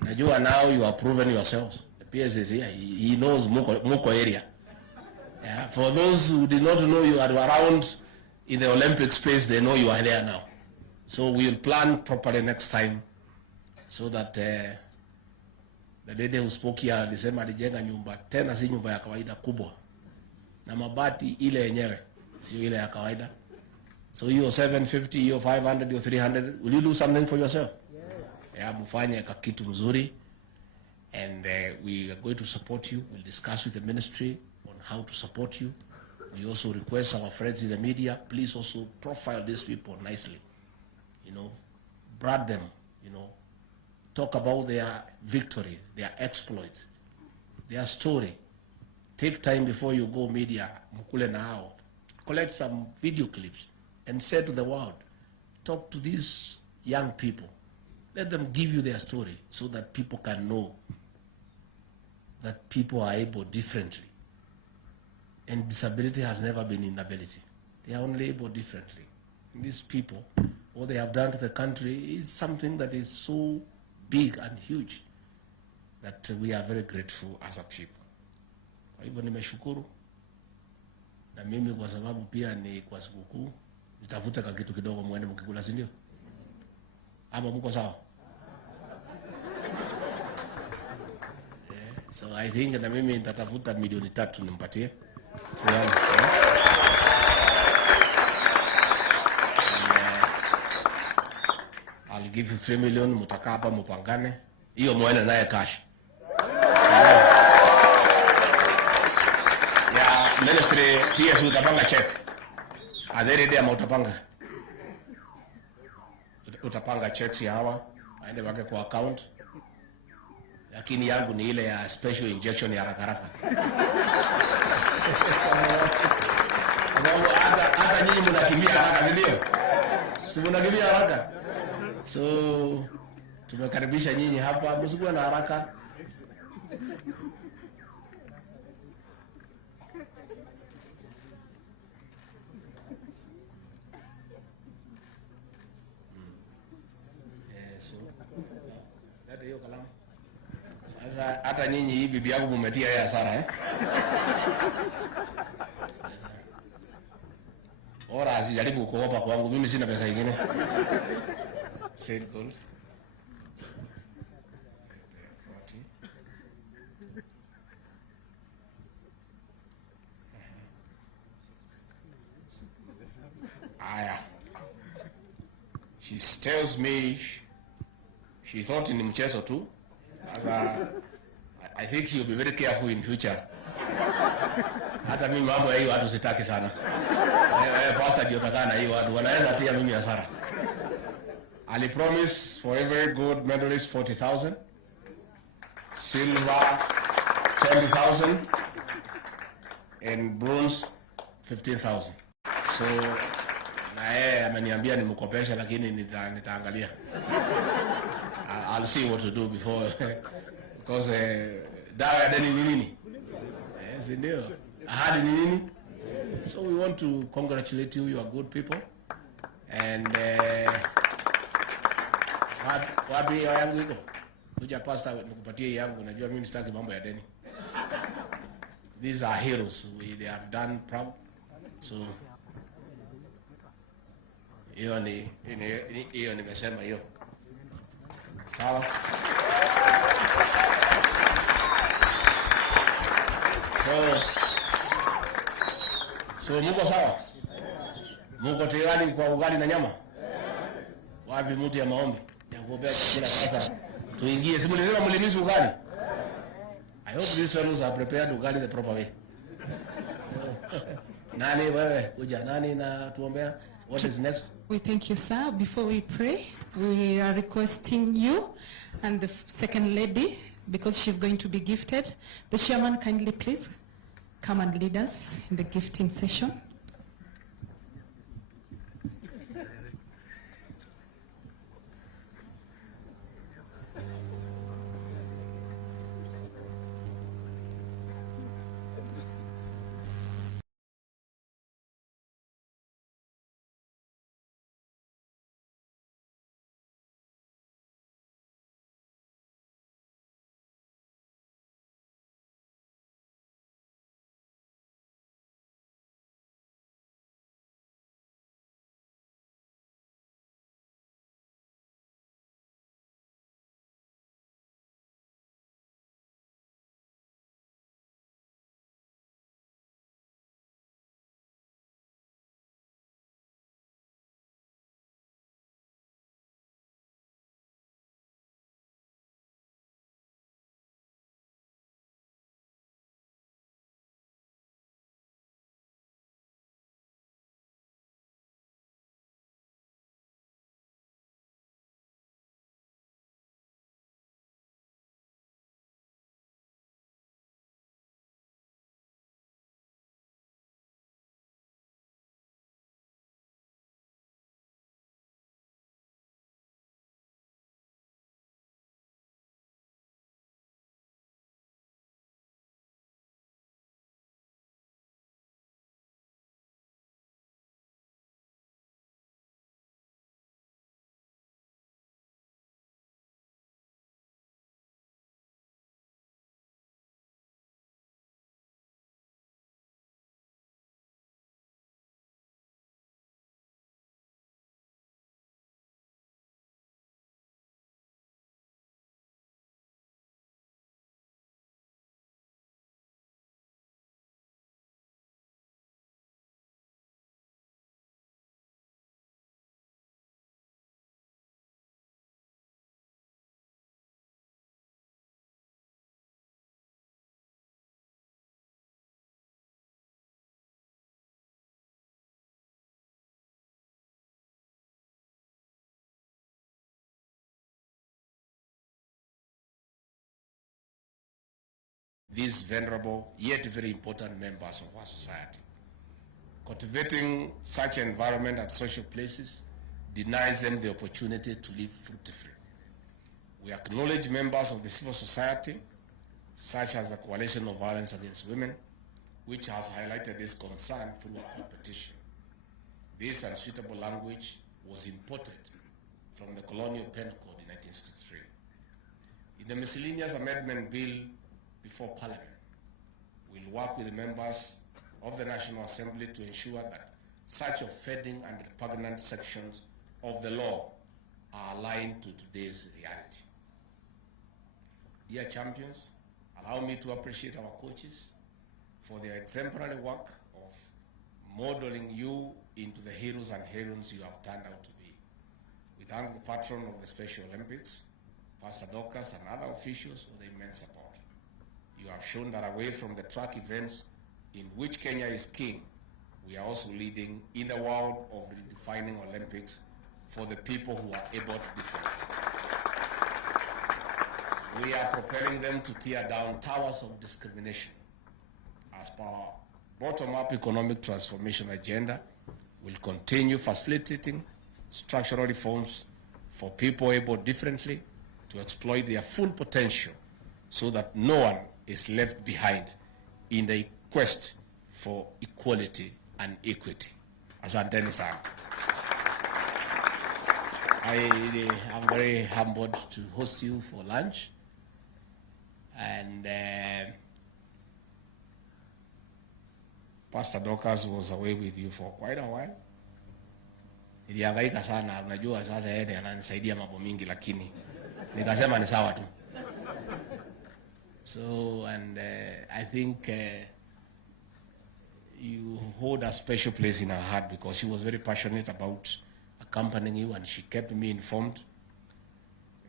Najua now you have proven yourselves. The PS is here. He knows Muko area. Yeah. For those who did not know you are around in the Olympic space, they know you are there now. So we will plan properly next time, so that the lady who spoke here alisema alijenga nyumba, tena si nyumba ya kawaida kubwa, na mabati ile yenyewe sio ile ya kawaida. So you 750, you 500, you 300, will you do something for yourself? Yes. Yeah, mufanye kakitu mzuri, and we are going to support you. We'll discuss with the ministry on how to support you. We also request our friends in the media, please also profile these people nicely. You know, brand them, you know, talk about their victory, their exploits, their story. take time before you go media, mkule na hao. Collect some video clips and say to the world, talk to these young people. Let them give you their story so that people can know that people are able differently. And disability has never been inability. They are only able differently. And these people, what they have done to the country is something that is so big and huge that we are very grateful as a people. Kwa hivyo nimeshukuru, na mimi kwa sababu pia ni kwa sikukuu, nitafuta kitu kidogo muende mkikula, si ndio? Ama mko sawa? So I think na mimi nitatafuta milioni 3 nimpatie. I'll give you 3 million, mutakaa hapa mupangane. Hiyo muende naye cash. Ya ministry pia utapanga check. Adhere dia utapanga. Utapanga checks ya hawa, aende wake kwa account. Lakini yangu ni ile ya special injection ya haraka. Hata nyinyi mnakimbia haraka, si ndio? Si mnakimbia haraka? So tumekaribisha nyinyi hapa, msikuwe na haraka. So dada hiyo kalamu. Sasa hata nyinyi hii bibi yangu mmetia yeye hasara Ora asijaribu kuopa kwangu, mimi sina pesa nyingine. Said gold. Aya. She tells me she thought ni mchezo tu. I think she'll be very careful in future. Hata mimi mambo ya hiyo watu sitaki sana. Pastor ndio takana hiyo watu wanaweza tia mimi hasara. Ali promise for every gold medalist 40,000, silver 20,000, and bronze 15,000. So na yeye ameniambia nimkopesha, lakini nitaangalia. I'll see what to do before because dawa ya deni ni nini? Yes, ndio. Ahadi ni nini? So we want to congratulate you. You are good people. And wapi yangu iko? Kuja pastor nikupatie yangu, najua mimi sitaki mambo ya deni. These are heroes. They have done proud. So hiyo nimesema hiyo. Sawa. So muko sawa? Muko tayari kwa ugali na nyama? Wapi mtu ya maombi? Ya kuombea chakula sasa. Tuingie. Si mlisema mlimisi ugali? I hope these fellows are prepared ugali the proper way. Nani wewe? Kuja nani na tuombea? What is next? We thank you, sir. Before we pray, we are requesting you and the second lady, because she's going to be gifted. The chairman, kindly please come and lead us in the gifting session. these venerable yet very important members of our society. Cultivating such environment at social places denies them the opportunity to live fruitfully. We acknowledge members of the civil society, such as the Coalition of Violence Against Women, which has highlighted this concern through a petition. This unsuitable language was imported from the Colonial Penal Code in 1963. In the miscellaneous amendment bill before Parliament, we'll work with the members of the National Assembly to ensure that such offending and repugnant sections of the law are aligned to today's reality. Dear champions, allow me to appreciate our coaches for their exemplary work of modeling you into the heroes and heroines you have turned out to be. We thank the patron of the Special Olympics, Pastor Docas, and other officials for their immense support. You have shown that away from the track events in which Kenya is king, we are also leading in the world of redefining Olympics for the people who are able to defend. We are propelling them to tear down towers of discrimination. As per our bottom-up economic transformation agenda, we'll continue facilitating structural reforms for people able differently to exploit their full potential so that no one is left behind in the quest for equality and equity. Asanteni sana. I am very humbled to host you for lunch, and Pastor Docas was away with you for quite a while. Nilihangaika sana, unajua sasa yeye ananisaidia mambo mingi, lakini nikasema ni sawa tu. So, and I think you hold a special place in her heart because she was very passionate about accompanying you, and she kept me informed.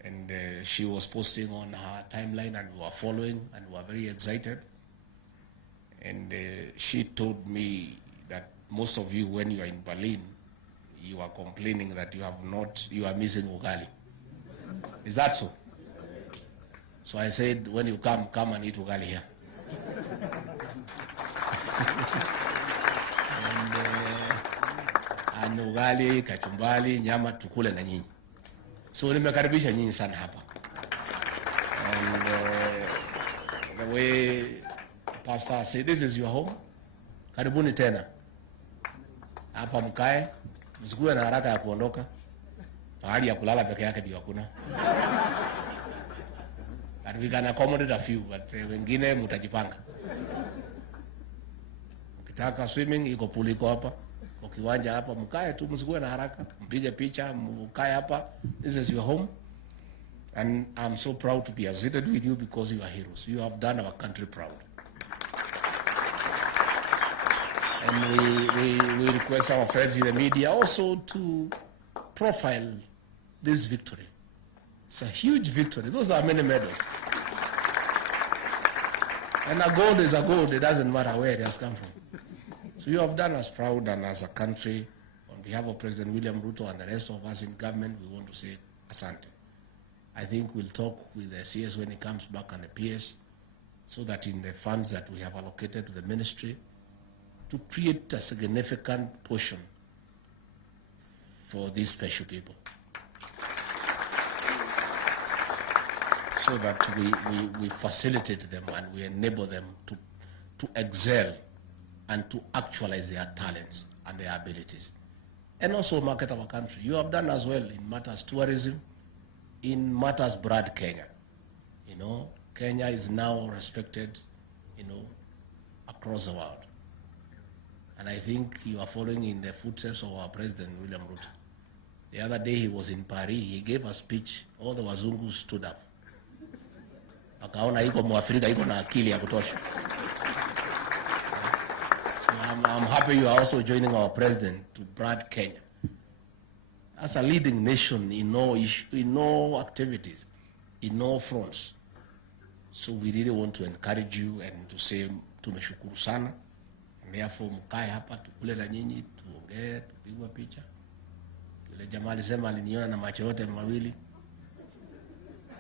And she was posting on her timeline, and we were following, and we were very excited. And she told me that most of you, when you are in Berlin, you are complaining that you are missing ugali. Is that so? So I said, when you come and eat ugali here. And ugali, kachumbali, nyama tukule na nyinyi. So nimekaribisha nyinyi sana hapa. And the way Pastor said, this is your home. Karibuni tena. Hapa mkae, msikuwe na haraka ya kuondoka. Pahali ya kulala peke yake ndio hakuna. And we can accommodate a few, but wengine mutajipanga. Ukitaka swimming, iko pool iko hapa. Kwa kiwanja hapa, mkae tu, msikuwe na haraka. Mpige picha, mkae hapa. This is your home. And I'm so proud to be associated with you because you are heroes. You have done our country proud. And we request our friends in the media also to profile this victory. It's a huge victory. Those are many medals. And a gold is a gold. It doesn't matter where it has come from. So you have done us proud, and as a country, on behalf of President William Ruto and the rest of us in government, we want to say asante. I think we'll talk with the CS when he comes back and the PS, so that in the funds that we have allocated to the ministry, to create a significant portion for these special people, so that we facilitate them and we enable them to excel and to actualize their talents and their abilities, and also market our country. You have done as well in matters tourism, in matters broad Kenya. You know, Kenya is now respected, you know, across the world. And I think you are following in the footsteps of our President William Ruto. The other day he was in Paris, he gave a speech, all the wazungu stood up. Akaona iko Mwafrika iko na akili ya kutosha. I'm happy you are also joining our president to brand Kenya as a leading nation in all activities, in all fronts. So we really want to encourage you and to say tumeshukuru sana. And therefore mkae hapa tukule na nyinyi, tuongee, tupigwe picha. Yule jamaa alisema aliniona na macho yote mawili.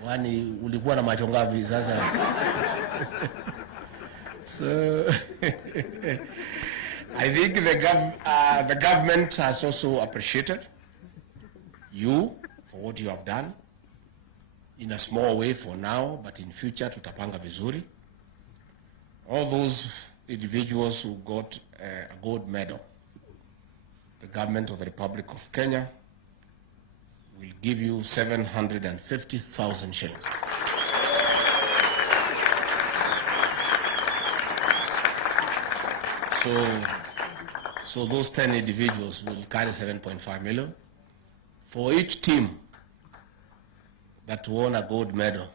Wani ulikuwa na macho ngapi sasa? So I think the government has also appreciated you for what you have done in a small way for now, but in future tutapanga vizuri. All those individuals who got a gold medal, the government of the Republic of Kenya will give you 750,000 shillings. So those 10 individuals will carry 7.5 million. For each team that won a gold medal,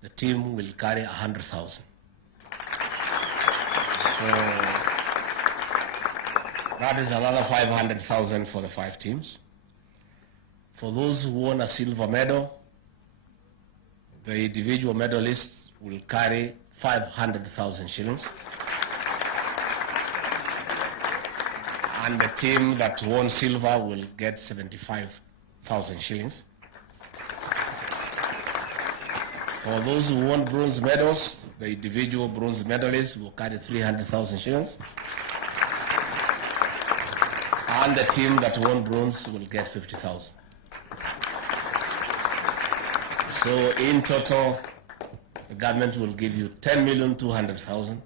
the team will carry 100,000. So that is another 500,000 for the 5 teams. For those who won a silver medal, the individual medalists will carry 500,000 shillings. And the team that won silver will get 75,000 shillings. For those who won bronze medals, the individual bronze medalists will carry 300,000 shillings. And the team that won bronze will get 50,000. So in total, the government will give you 10,200,000.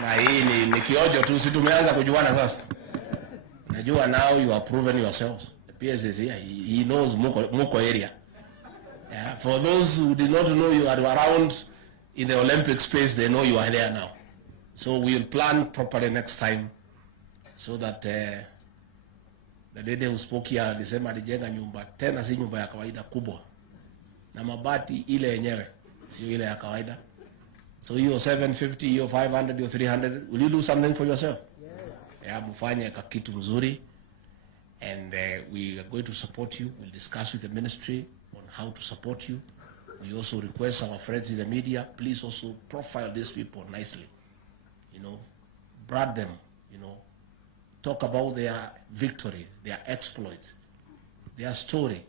Na hii ni kiojo tu, si tumeanza kujuana sasa. Najua now you have proven yourselves. The PS is here. He knows Muko area. Yeah. For those who did not know you are around in the Olympic space, they know you are there now. So we will plan properly next time so that the lady who spoke here alisema alijenga nyumba, tena si nyumba ya kawaida kubwa. Na mabati ile yenyewe, sio ile ya kawaida. So you 750, you 500, you 300, will you do something for yourself? Yes. Yeah, mufanye kakitu mzuri. And we are going to support you. We'll discuss with the ministry on how to support you. We also request our friends in the media, please also profile these people nicely. You know, brand them, you know, talk about their victory, their exploits, their story.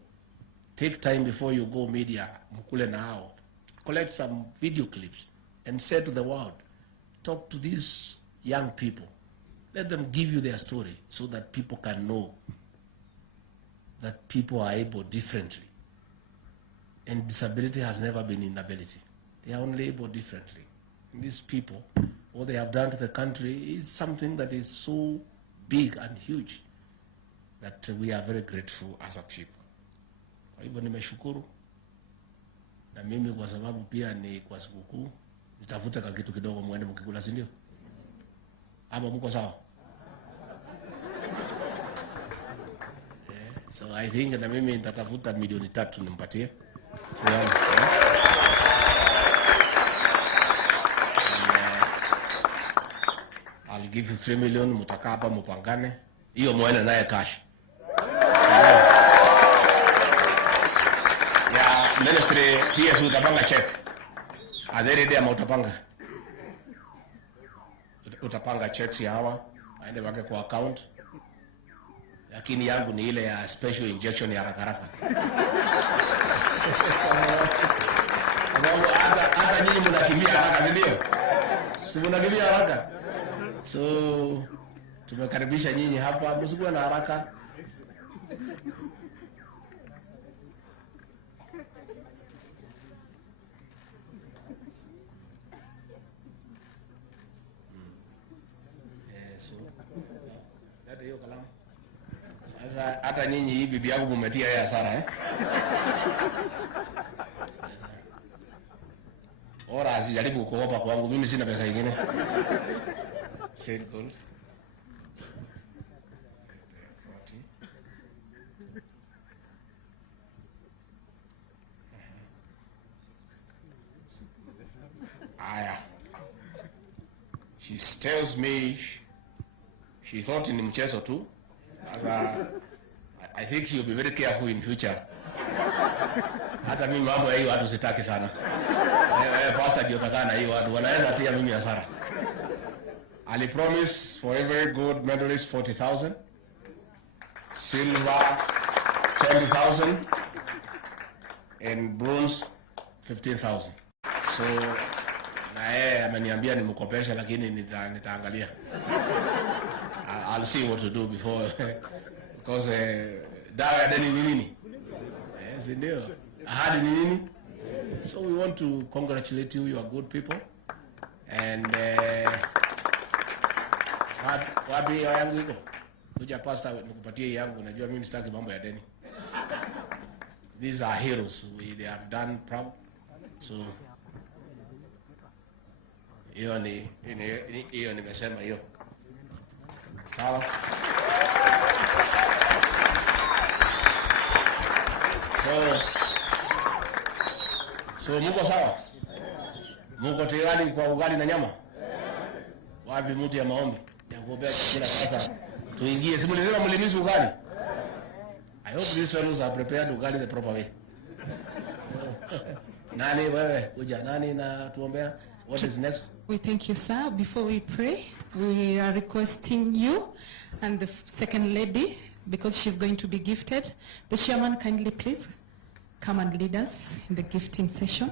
Take time before you go media, mukule na hao. Collect some video clips and say to the world, talk to these young people. Let them give you their story so that people can know that people are able differently. And disability has never been inability. They are only able differently. And these people, what they have done to the country is something that is so big and huge that we are very grateful as a people. Kwa hivyo nimeshukuru. Na mimi kwa sababu pia ni kwa sikukuu, nitafuta kakitu kidogo muende mkikula, si ndio? Ama mko sawa? So I think na mimi nitatafuta milioni 3 nimpatie. I'll give you 3 million, mutakaa hapa mupangane. Hiyo muende naye cash. Ya ministry PS utapanga check. Adherede ama utapanga? Utapanga checks ya hawa, aende wake kwa account. Lakini yangu ni ile ya special injection ya haraka. Hata nyinyi mnakimbia haraka, ndio? Si mnakimbia haraka? So tumekaribisha nyinyi hapa, msikuwe na haraka. Hiyo kalamu. Sasa hata nyinyi hii bibi yangu mmetia ya hasara Ora asijaribu kuogopa kwangu, mimi sina pesa nyingine. Said gold. Aya. She tells me she thought in mchezo tu. I think she'll be very careful in future. Hata mimi mambo ya hiyo watu sitaki sana. Pastor ndio takana hiyo watu wanaweza tia mimi hasara. Ali promise for every gold medalist 40,000, silver 20,000, and bronze 15,000. So na yeye ameniambia nimkopesha, lakini nitaangalia. I'll see what to do before because dawa ya deni ni nini? Yes, ndio. Ahadi ni nini? So we want to congratulate you. You are good people. And wapi yangu iko? Kuja pastor nikupatie yangu, najua mimi sitaki mambo ya deni. These are heroes. They have done proud. So hiyo nimesema hiyo. Sawa. So muko sawa? Muko tayari kwa ugali na nyama? Wapi mtu ya maombi? Ya kuombea chakula sasa. Tuingie. Si mlisema mlimisi ugali? I hope these fellows are prepared ugali the proper way. Nani wewe? Kuja nani na tuombea? What is next? We thank you, sir. Before we pray, we are requesting you and the second lady, because she's going to be gifted. The chairman, kindly please come and lead us in the gifting session.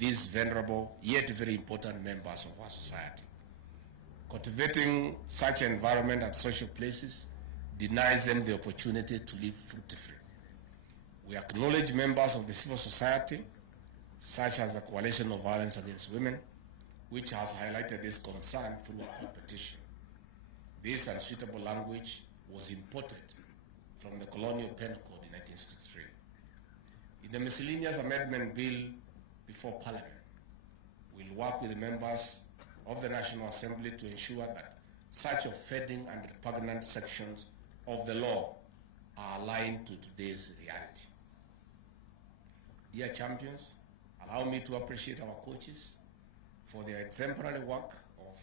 These venerable yet very important members of our society. Cultivating such environment at social places denies them the opportunity to live fruitfully. We acknowledge members of the civil society, such as the Coalition of Violence Against Women, which has highlighted this concern through a petition. This unsuitable language was imported from the Colonial Penal Code in 1963. In the miscellaneous amendment bill before Parliament, we'll work with the members of the National Assembly to ensure that such offending and repugnant sections of the law are aligned to today's reality. Dear champions, allow me to appreciate our coaches for their exemplary work of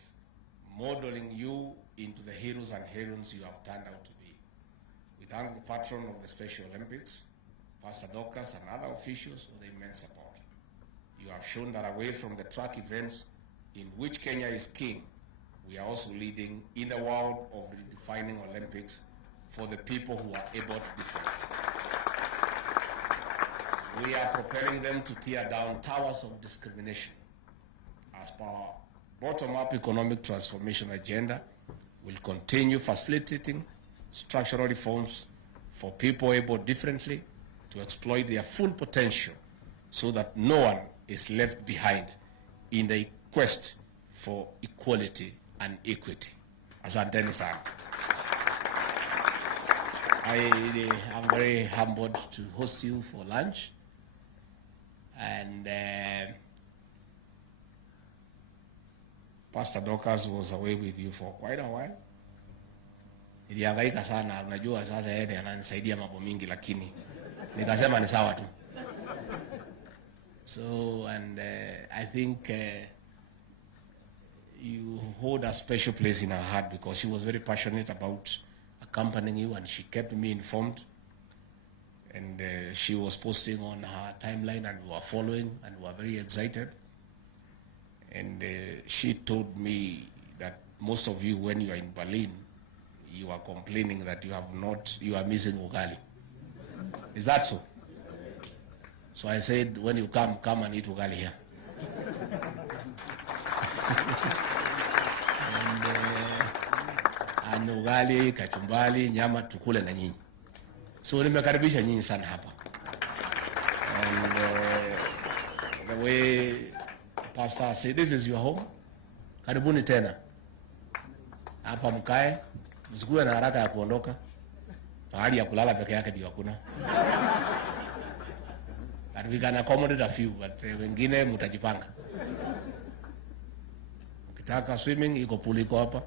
modeling you into the heroes and heroines you have turned out to be. We thank the patron of the Special Olympics, Pastor Docas, and other officials for the immense support. You have shown that away from the track events in which Kenya is king, we are also leading in the world of redefining Olympics for the people who are able to defend. We are propelling them to tear down towers of discrimination. As per our bottom-up economic transformation agenda, will continue facilitating structural reforms for people able differently to exploit their full potential so that no one is left behind in the quest for equality and equity. Asanteni sana. I am very humbled to host you for lunch, and Pastor Dorcas was away with you for quite a while. Nilihangaika sana, unajua sasa yeye ananisaidia mambo mingi, lakini nikasema ni sawa tu. So, and I think you hold a special place in her heart because she was very passionate about accompanying you, and she kept me informed. And she was posting on her timeline, and we were following, and we were very excited. And she told me that most of you, when you are in Berlin, you are complaining that you are missing ugali. Is that so? So I said, when you come and eat ugali here. And ugali, kachumbali, nyama tukule na nyinyi. So nimekaribisha nyinyi sana hapa. And the way Pastor said, this is your home. Karibuni tena. Hapa mkae, msikuwe na haraka ya kuondoka. Pahali ya kulala peke yake ndio hakuna. And we can accommodate a few, but wengine mutajipanga. Ukitaka swimming, iko pool iko hapa.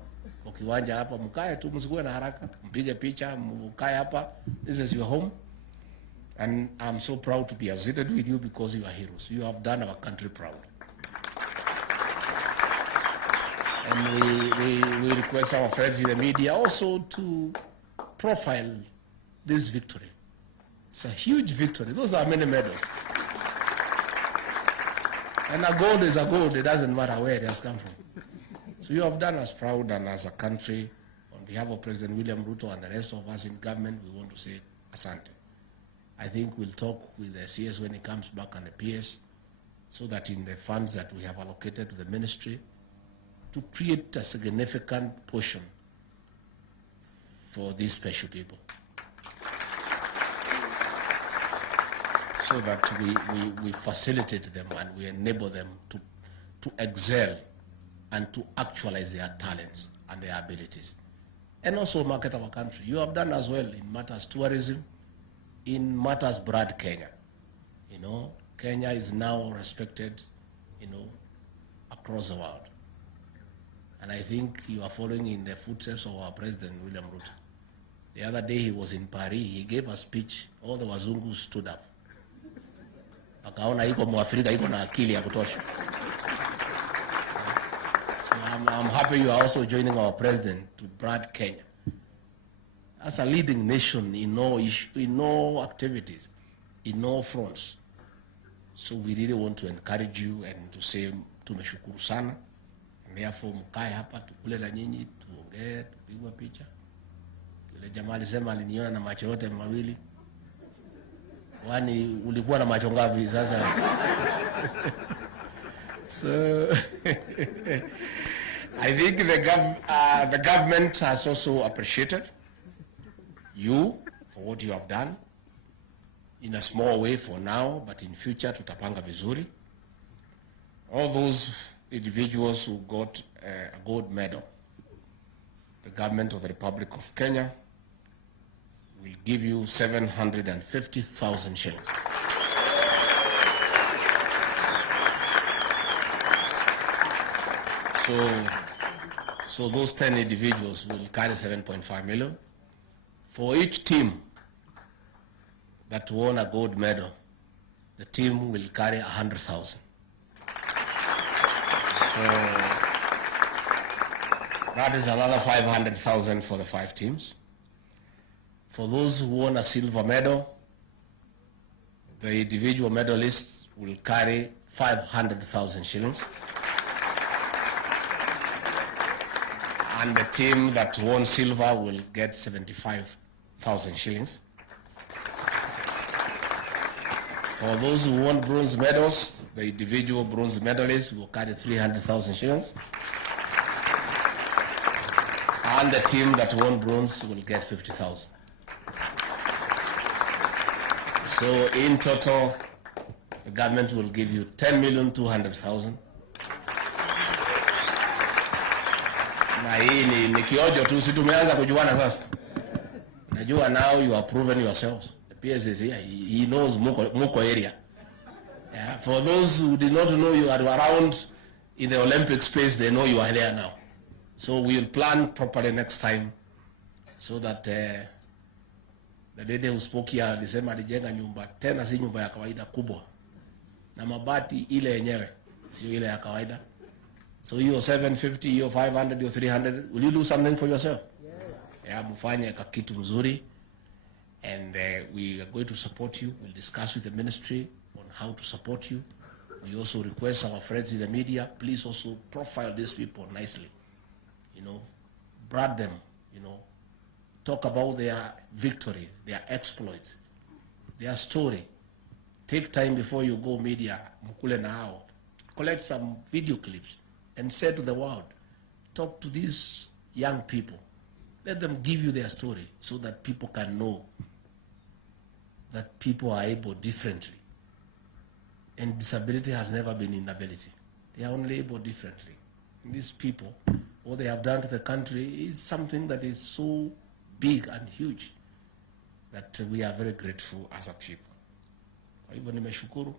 Kwa kiwanja hapa, mkae tu, msikuwe na haraka. Mpige picha, mkae hapa. This is your home. And I'm so proud to be associated with you because you are heroes. You have done our country proud. And we request our friends in the media also to profile this victory. It's a huge victory. Those are many medals. And a gold is a gold. It doesn't matter where it has come from. So you have done us proud, and as a country, on behalf of President William Ruto and the rest of us in government, we want to say asante. I think we'll talk with the CS when he comes back and the PS, so that in the funds that we have allocated to the ministry, to create a significant portion for these special people. So that we facilitate them and we enable them to excel and to actualize their talents and their abilities. And also market our country. You have done as well in matters tourism, in matters broad Kenya. You know, Kenya is now respected, you know, across the world. And I think you are following in the footsteps of our President, William Ruto. The other day he was in Paris, he gave a speech, all the wazungu stood up. Akaona iko Mwafrika, iko na akili ya kutosha. So I'm happy you are also joining our President to brand Kenya as a leading nation in all activities, in all fronts. So we really want to encourage you and to say tumeshukuru sana. Therefore mkae hapa tukule na nyinyi, tuongee, tupigwe picha. Yule jamaa alisema aliniona na macho yote mawili. Wani ulikuwa na macho ngapi sasa? So I think the government has also appreciated you for what you have done in a small way for now, but in future tutapanga vizuri. All those individuals who got a gold medal, the government of the Republic of Kenya will give you 750,000 shillings. So those 10 individuals will carry 7.5 million. For each team that won a gold medal, the team will carry 100,000. So that is another 500,000 for the 5 teams. For those who won a silver medal, the individual medalists will carry 500,000 shillings. And the team that won silver will get 75,000 shillings. For those who won bronze medals, the individual bronze medalists will carry 300,000 shillings. And the team that won bronze will get 50,000. So in total, the government will give you 10,200,000. Na hii ni kiojo tu, si tumeanza kujuana sasa. Najua now you are proven yourselves. The PS is here. He knows Muko area. Yeah. For those who did not know you are around in the Olympic space, they know you are there now. So we will plan properly next time so that the lady who spoke here alisema alijenga nyumba, tena si nyumba ya kawaida kubwa. Na mabati ile yenyewe, sio ile ya kawaida. So hiyo 750, hiyo 500, hiyo 300, will you do something for yourself? Yes. Yeah, mfanye kitu mzuri. And we are going to support you. We'll discuss with the ministry on how to support you. We also request our friends in the media, please also profile these people nicely. You know, brand them, you know, talk about their victory, their exploits, their story. Take time before you go media, mukule nao, collect some video clips and say to the world, talk to these young people. Let them give you their story so that people can know that people are able differently. And disability has never been inability. They are only able differently. And these people, what they have done to the country is something that is so big and huge that we are very grateful as a people. Kwa hivyo nimeshukuru,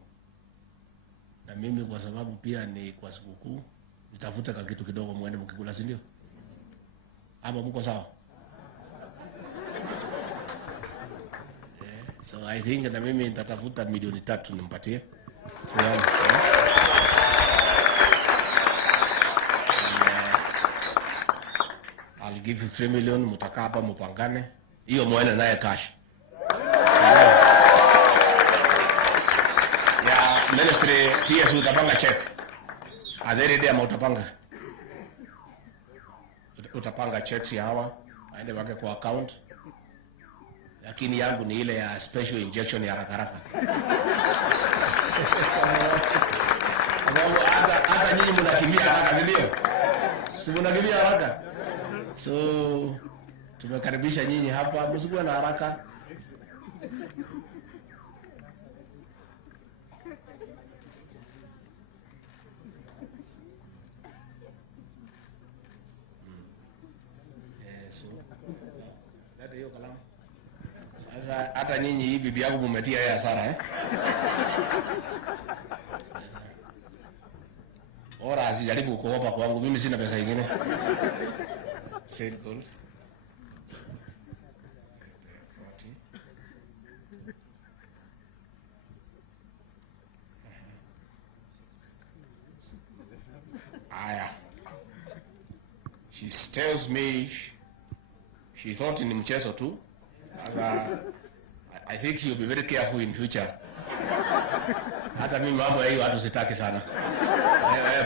na mimi kwa sababu pia ni kwa sikukuu nitafuta kitu kidogo muende mkikula, si ndio? Ama mko sawa? So I think na mimi nitatafuta milioni 3 nimpatie. So, I'll give you 3 million, mutakaa hapa mpangane. Hiyo muende naye cash. Ya ministry PS utapanga check. Adhere dia utapanga. Utapanga checks ya hawa, aende wake kwa account. Lakini yangu ni ile ya special injection ya haraka. Hata nyinyi mnakimbia haraka, ndio? Si mnakimbia haraka? So tumekaribisha nyinyi hapa, msikuwe na haraka. Dada hiyo kalamu. Sasa hata nyinyi hii bibi yangu mmetia yeye hasara Ora asijaribu kuopa kwangu, mimi sina pesa nyingine. Said gold. 40. Aya. She tells me she thought ni mchezo tu. I think she'll be very careful in future. Hata mimi mambo ya hiyo watu sitaki sana.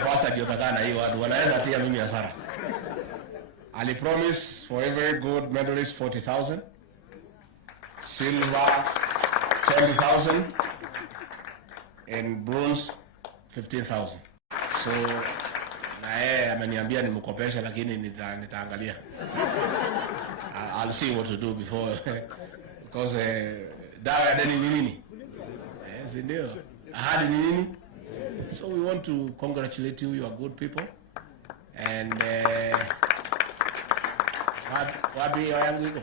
Pastor ndio takana hiyo watu wanaweza tia mimi hasara. Ali promise for every gold medalist 40,000, silver 20,000, and bronze 15,000. So na ameniambia nimkopesha, lakini nitaangalia. I'll see what to do before because dawa ya deni ni nini? Yes, ndio. Ahadi ni nini? So we want to congratulate you. You are good people. And wapi yangu iko?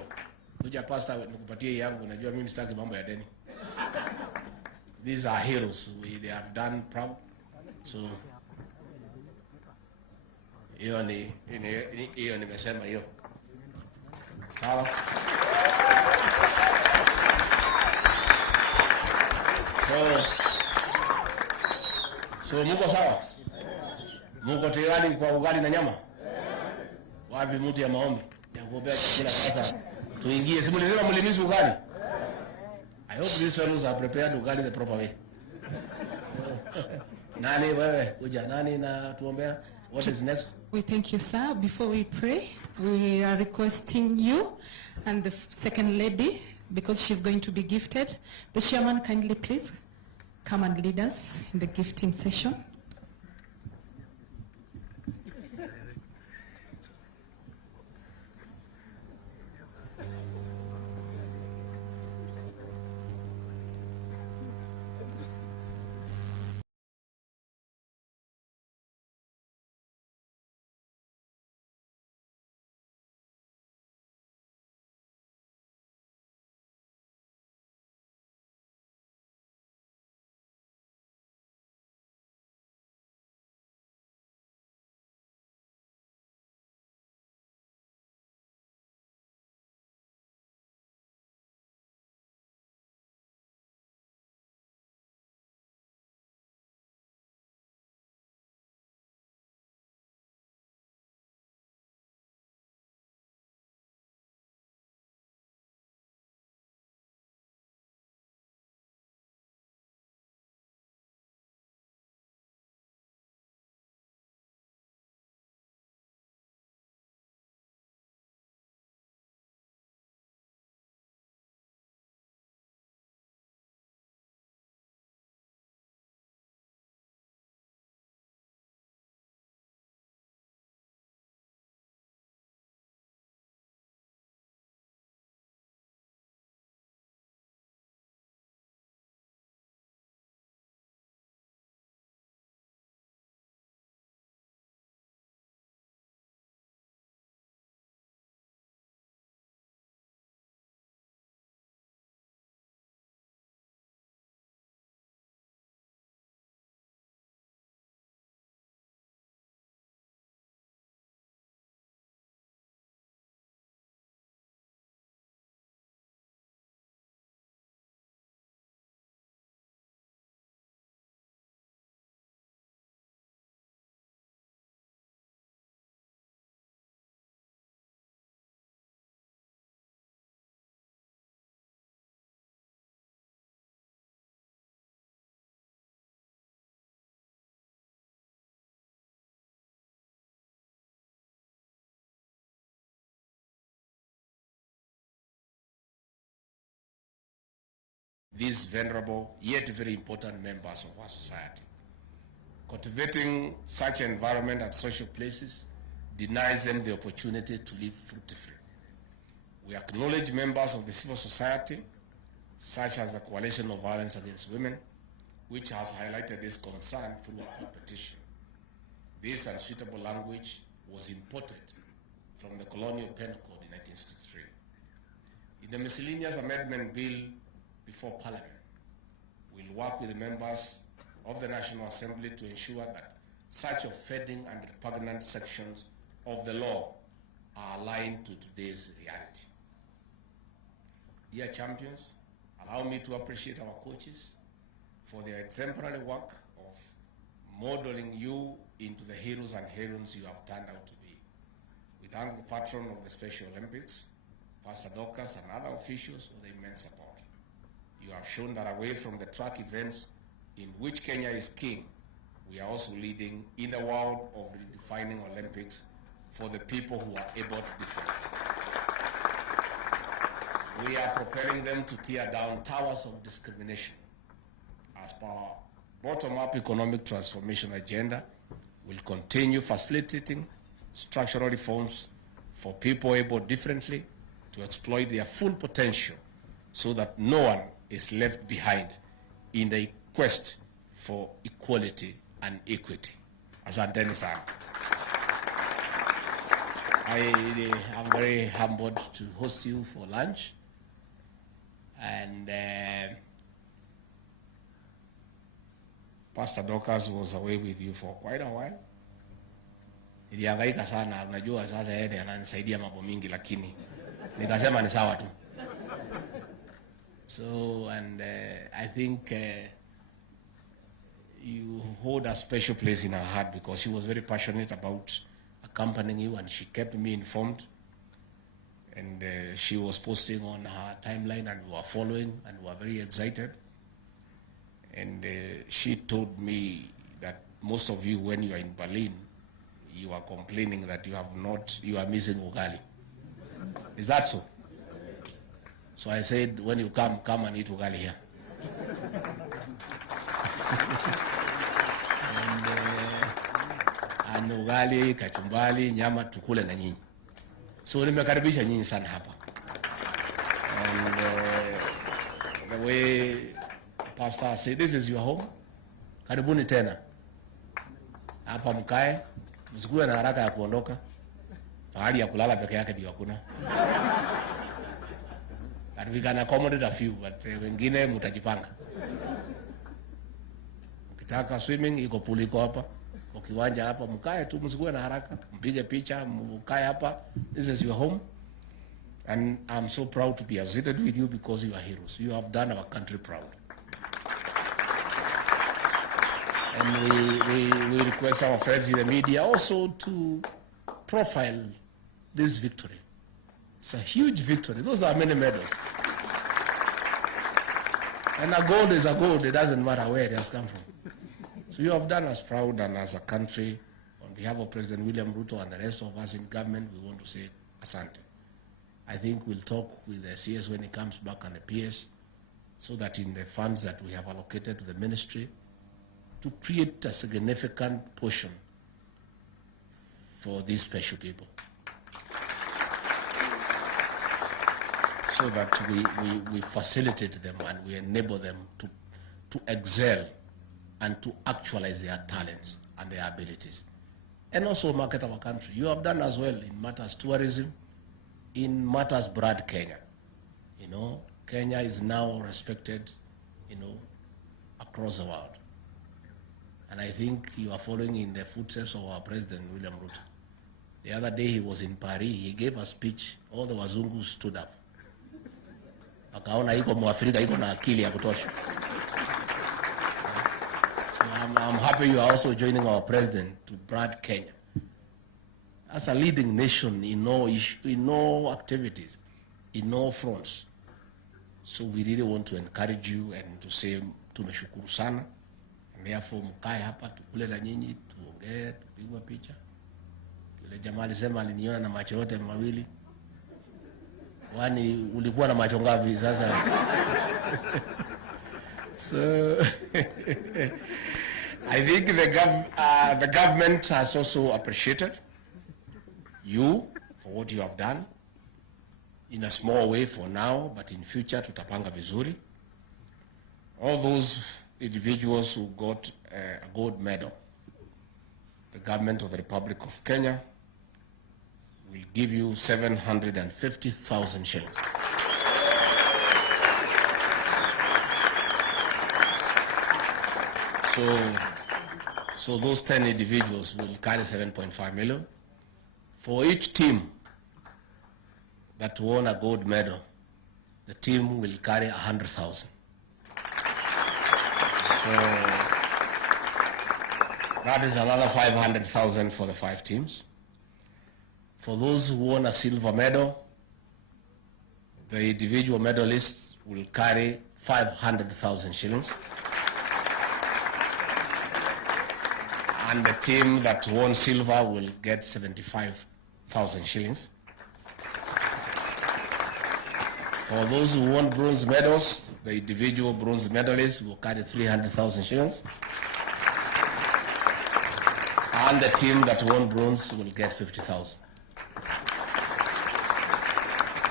Kuja pastor nikupatie yangu, najua mimi sitaki mambo ya deni. These are heroes. They have done proud. So hiyo nimesema hiyo. Sawa. So muko sawa? Muko tayari kwa ugali na nyama? Wapi mtu ya maombi? Ya kuombea chakula sasa. Tuingie. Si mlisema mlimisi ugali? I hope these fellows are prepared ugali the proper way. Nani wewe? Kuja nani na tuombea? What is next? We thank you, sir. Before we pray, we are requesting you and the second lady, because she's going to be gifted. The chairman, kindly please come and lead us in the gifting session. these venerable yet very important members of our society. Cultivating such an environment at social places denies them the opportunity to live fruitfully. We acknowledge members of the civil society, such as the Coalition of Violence Against Women, which has highlighted this concern through a competition. This unsuitable language was imported from the Colonial Penal Code in 1963. In the miscellaneous amendment bill before Parliament, we'll work with the members of the National Assembly to ensure that such offending and repugnant sections of the law are aligned to today's reality. Dear champions, allow me to appreciate our coaches for their exemplary work of modeling you into the heroes and heroines you have turned out to be. We thank the patron of the Special Olympics, Pastor Docas, and other officials for their immense support. You have shown that away from the track events in which Kenya is king, we are also leading in the world of redefining Olympics for the people who are able to defend. We are propelling them to tear down towers of discrimination. As per our bottom-up economic transformation agenda, we'll continue facilitating structural reforms for people able differently to exploit their full potential so that no one is left behind in the quest for equality and equity. Asanteni sana. I am very humbled to host you for lunch, and Pastor Docas was away with you for quite a while. Nilihangaika sana, unajua sasa yeye ananisaidia mambo mingi, lakini nikasema ni sawa tu. So, and I think you hold a special place in her heart because she was very passionate about accompanying you, and she kept me informed. And she was posting on her timeline, and we were following, and we were very excited. And she told me that most of you, when you are in Berlin, you are complaining that you are missing ugali. Is that so? So I said, when you come and eat ugali here. And ugali, kachumbali, nyama tukule na nyinyi. So nimekaribisha nyinyi sana hapa. And the way Pastor said, this is your home. Karibuni tena. Hapa mkae, msikuwe na haraka ya kuondoka. Pahali ya kulala peke yake ndio hakuna. But we can accommodate a few, but wengine mutajipanga. Ukitaka swimming, iko pool iko hapa. Kwa kiwanja hapa, mkae tu, msikuwe na haraka. Mpige picha, mkae hapa. This is your home. And I'm so proud to be associated with you because you are heroes. You have done our country proud. And we request our friends in the media also to profile this victory. It's a huge victory. Those are many medals. And a gold is a gold. It doesn't matter where it has come from. So you have done us proud, and as a country, on behalf of President William Ruto and the rest of us in government, we want to say asante. I think we'll talk with the CS when he comes back and the PS, so that in the funds that we have allocated to the ministry, to create a significant portion for these special people. So that we facilitate them and we enable them to excel and to actualize their talents and their abilities. And also market our country. You have done as well in matters tourism, in matters broad Kenya. You know, Kenya is now respected, you know, across the world. And I think you are following in the footsteps of our President William Ruto. The other day he was in Paris, he gave a speech, all the wazungu stood up. Akaona iko Mwafrika iko na akili ya kutosha. So I'm happy you are also joining our president to brand Kenya as a leading nation in all activities, in all fronts. So we really want to encourage you and to say tumeshukuru sana. And therefore mkae hapa tukule na nyinyi, tuongee, tupigwe picha. Yule jamaa alisema aliniona na macho yote mawili. Wani ulikuwa na macho ngapi sasa? So I think the government has also appreciated you for what you have done in a small way for now, but in future tutapanga vizuri. All those individuals who got a gold medal, the government of the Republic of Kenya will give you 750,000 shillings. So those 10 individuals will carry 7.5 million. For each team that won a gold medal, the team will carry 100,000. So that is another 500,000 for the 5 teams. For those who won a silver medal, the individual medalists will carry 500,000 shillings. And the team that won silver will get 75,000 shillings. For those who won bronze medals, the individual bronze medalists will carry 300,000 shillings. And the team that won bronze will get 50,000.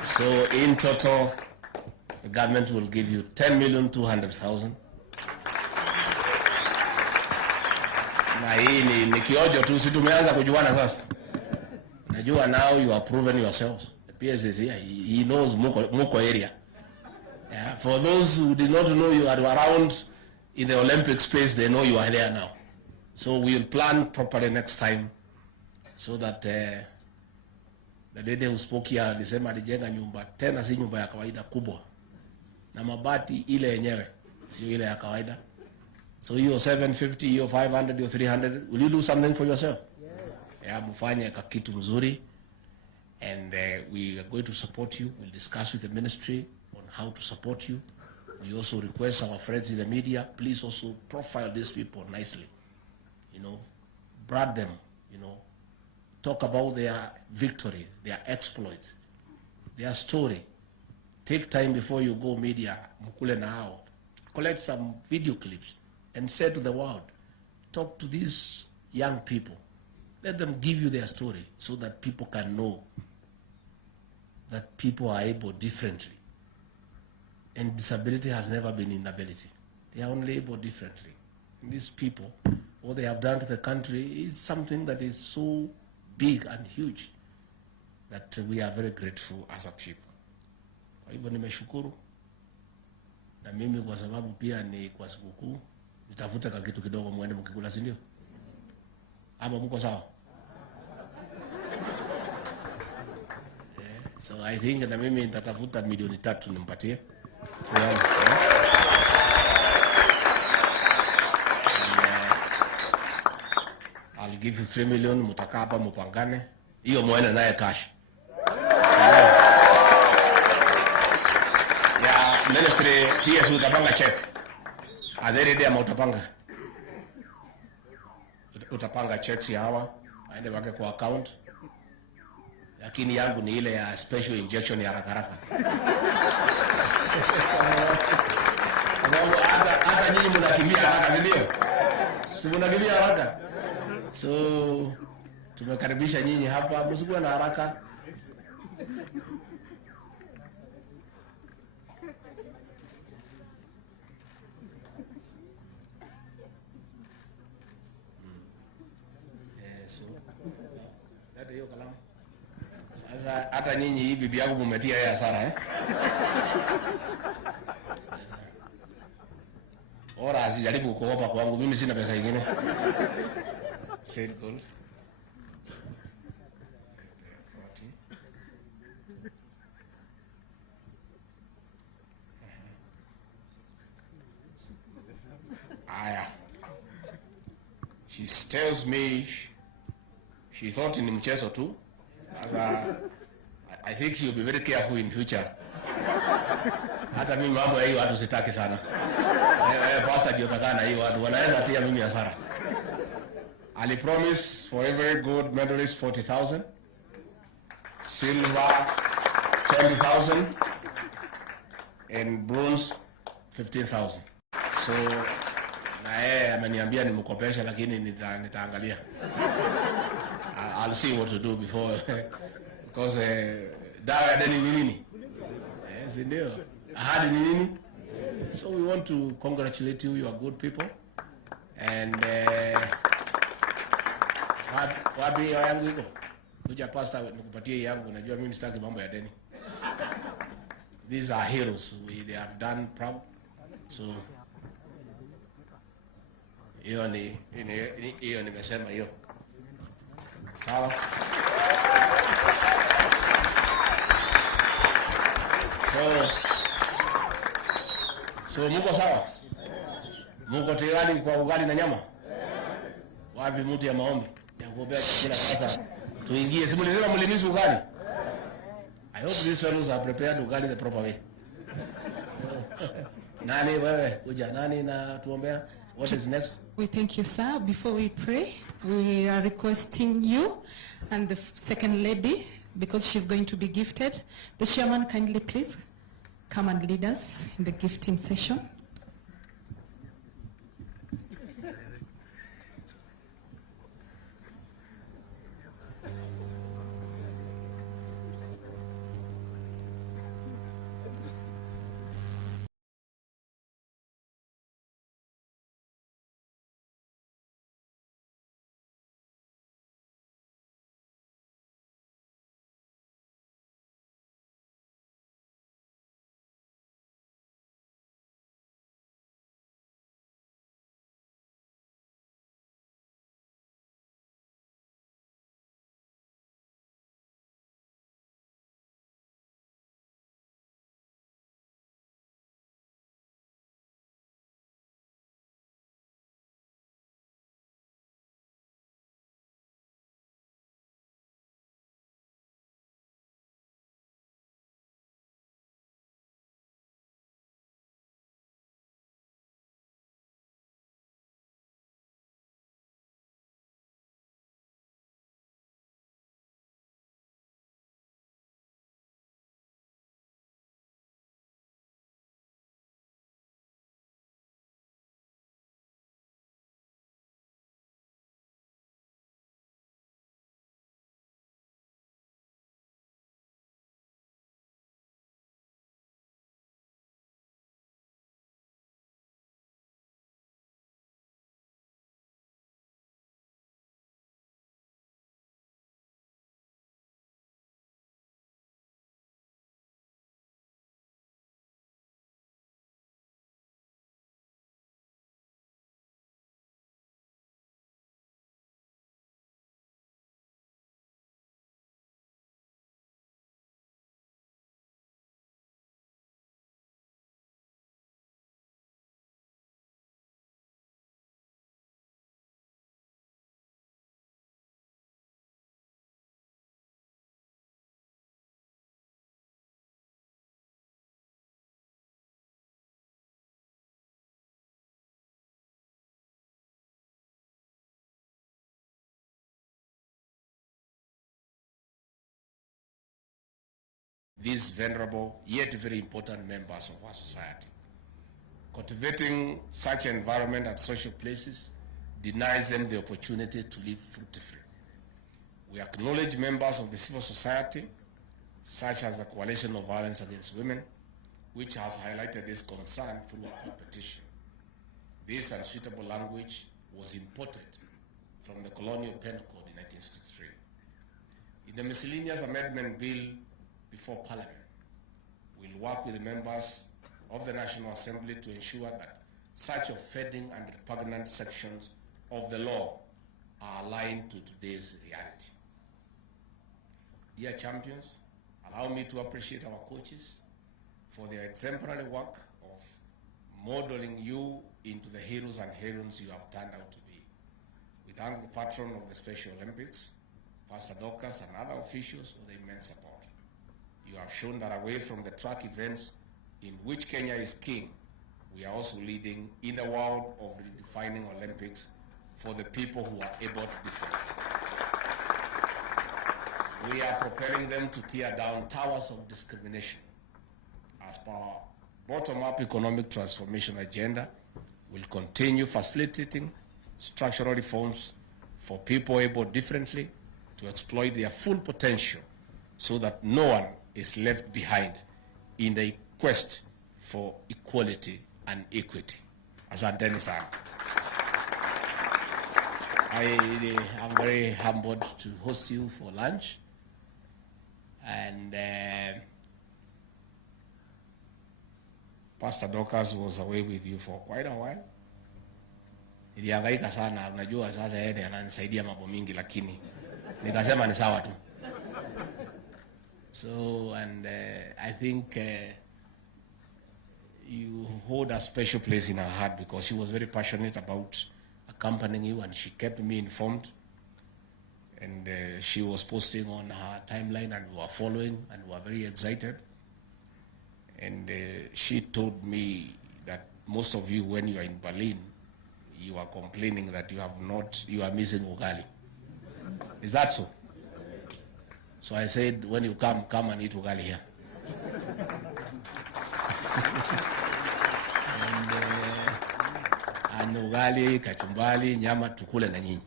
So in total, the government will give you 10,200,000. Na hii ni kiojo tu, si tumeanza kujuana sasa. Najua now you have proven yourselves. The PS is here. He knows Muko area. Yeah. For those who did not know you are around in the Olympic space, they know you are there now. So we will plan properly next time so that the lady who spoke here alisema alijenga nyumba, tena si nyumba ya kawaida kubwa. Na mabati ile yenyewe, sio ile ya kawaida. So you're 750, you're 500, you're 300. Will you do something for yourself? Yes. Yeah, mufanye kakitu mzuri. And we are going to support you. We'll discuss with the ministry on how to support you. We also request our friends in the media, please also profile these people nicely. You know, brand them, you know, talk about their victory, their exploits, their story. Take time before you go media, mukule na hao. Collect some video clips and say to the world, talk to these young people. Let them give you their story so that people can know that people are able differently. And disability has never been inability. They are only able differently. And these people, what they have done to the country is something that is so big and huge that we are very grateful as a people. Kwa hivyo nimeshukuru. Na mimi kwa sababu pia ni kwa sikukuu, nitafuta kitu kidogo muende mkikula, si ndio? Ama mko sawa? Yeah. So I think na mimi nitatafuta milioni 3 nimpatie. So, I'll give you 3 million, mutakaa hapa mupangane. Hiyo muende naye cash. Ya ministry pia si utapanga check. Adhere dia utapanga checks ya hawa aende wake kwa account. Lakini yangu ni ile ya special injection ya haraka. Hata nyinyi mnakimbia haraka, ndio? Si mnakimbia haraka? So tumekaribisha nyinyi hapa, msikuwe na haraka. Hiyo kalamu. Sasa hata nyinyi hii bibi yangu mmetia yeye hasara Ora asijaribu kukopa kwangu, mimi sina pesa nyingine. Said gold. Aya. She tells me she thought ni mchezo tu. I think she'll be very careful in future. Hata mimi mambo ya hiyo watu sitaki sana. Pastor ndio takana hiyo watu wanaweza tia mimi hasara. Ali promise for every gold medalist 40,000, silver 20,000, and bronze 15,000. So na yeye ameniambia nimkopesha, lakini nitaangalia. I'll see what to do before because dawa ya deni ni nini? Yes, ndio. Ahadi ni nini? So we want to congratulate you. You are good people. And wapi yangu iko? Kuja pastor nikupatie yangu, najua mimi sitaki mambo ya deni. These are heroes. They have done proud. So hiyo nimesema hiyo. Sawa. So muko sawa? Muko tayari kwa ugali na nyama? Wapi mtu ya maombi? Ya kuombea chakula sasa. Tuingie. Si mlisema mlimisi ugali? I hope these fellows are prepared ugali the proper way. Nani wewe? Kuja nani na tuombea? What is next? We thank you, sir. Before we pray, we are requesting you and the second lady, because she's going to be gifted. The chairman, kindly please come and lead us in the gifting session. These venerable yet very important members of our society. Cultivating such environment at social places denies them the opportunity to live fruitfully. We acknowledge members of the civil society, such as the Coalition of Violence Against Women, which has highlighted this concern through a petition. This unsuitable language was imported from the Colonial Penal Code in 1963. In the miscellaneous amendment bill before Parliament, we'll work with the members of the National Assembly to ensure that such offending and repugnant sections of the law are aligned to today's reality. Dear champions, allow me to appreciate our coaches for their exemplary work of modeling you into the heroes and heroines you have turned out to be. We thank the patron of the Special Olympics, Pastor Docas, and other officials for the immense support. You have shown that away from the track events in which Kenya is king, we are also leading in the world of redefining Olympics for the people who are able to defend. We are propelling them to tear down towers of discrimination. As per our bottom-up economic transformation agenda, We'll continue facilitating structural reforms for people able differently to exploit their full potential so that no one is left behind in the quest for equality and equity. Asanteni sana. I am very humbled to host you for lunch, and Pastor Dorcas was away with you for quite a while. Nilihangaika sana, unajua sasa yeye ananisaidia mambo mingi, lakini nikasema ni sawa tu. So, and I think you hold a special place in her heart because she was very passionate about accompanying you, and she kept me informed. And she was posting on her timeline, and we were following, and we were very excited. And she told me that most of you, when you are in Berlin, you are complaining that you are missing ugali. Is that so? So I said, when you come and eat ugali here. And ugali, kachumbali, nyama tukule na nyinyi.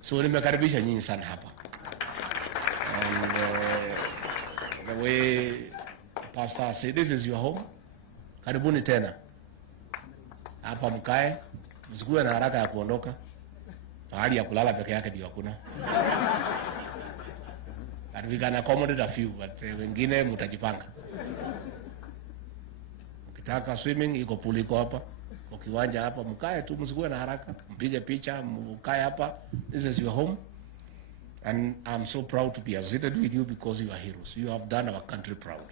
So nimekaribisha nyinyi sana hapa. And the way Pastor said, this is your home. Karibuni tena. Hapa mkae, msikuwe na haraka ya kuondoka. Pahali ya kulala peke yake ndio hakuna. And we can accommodate a few, but wengine mutajipanga. Ukitaka swimming, iko pool iko hapa. Ukiwanja hapa, mkae tu, msikuwe na haraka. Mpige picha, mkae hapa. This is your home. And I'm so proud to be associated with you because you are heroes. You have done our country proud.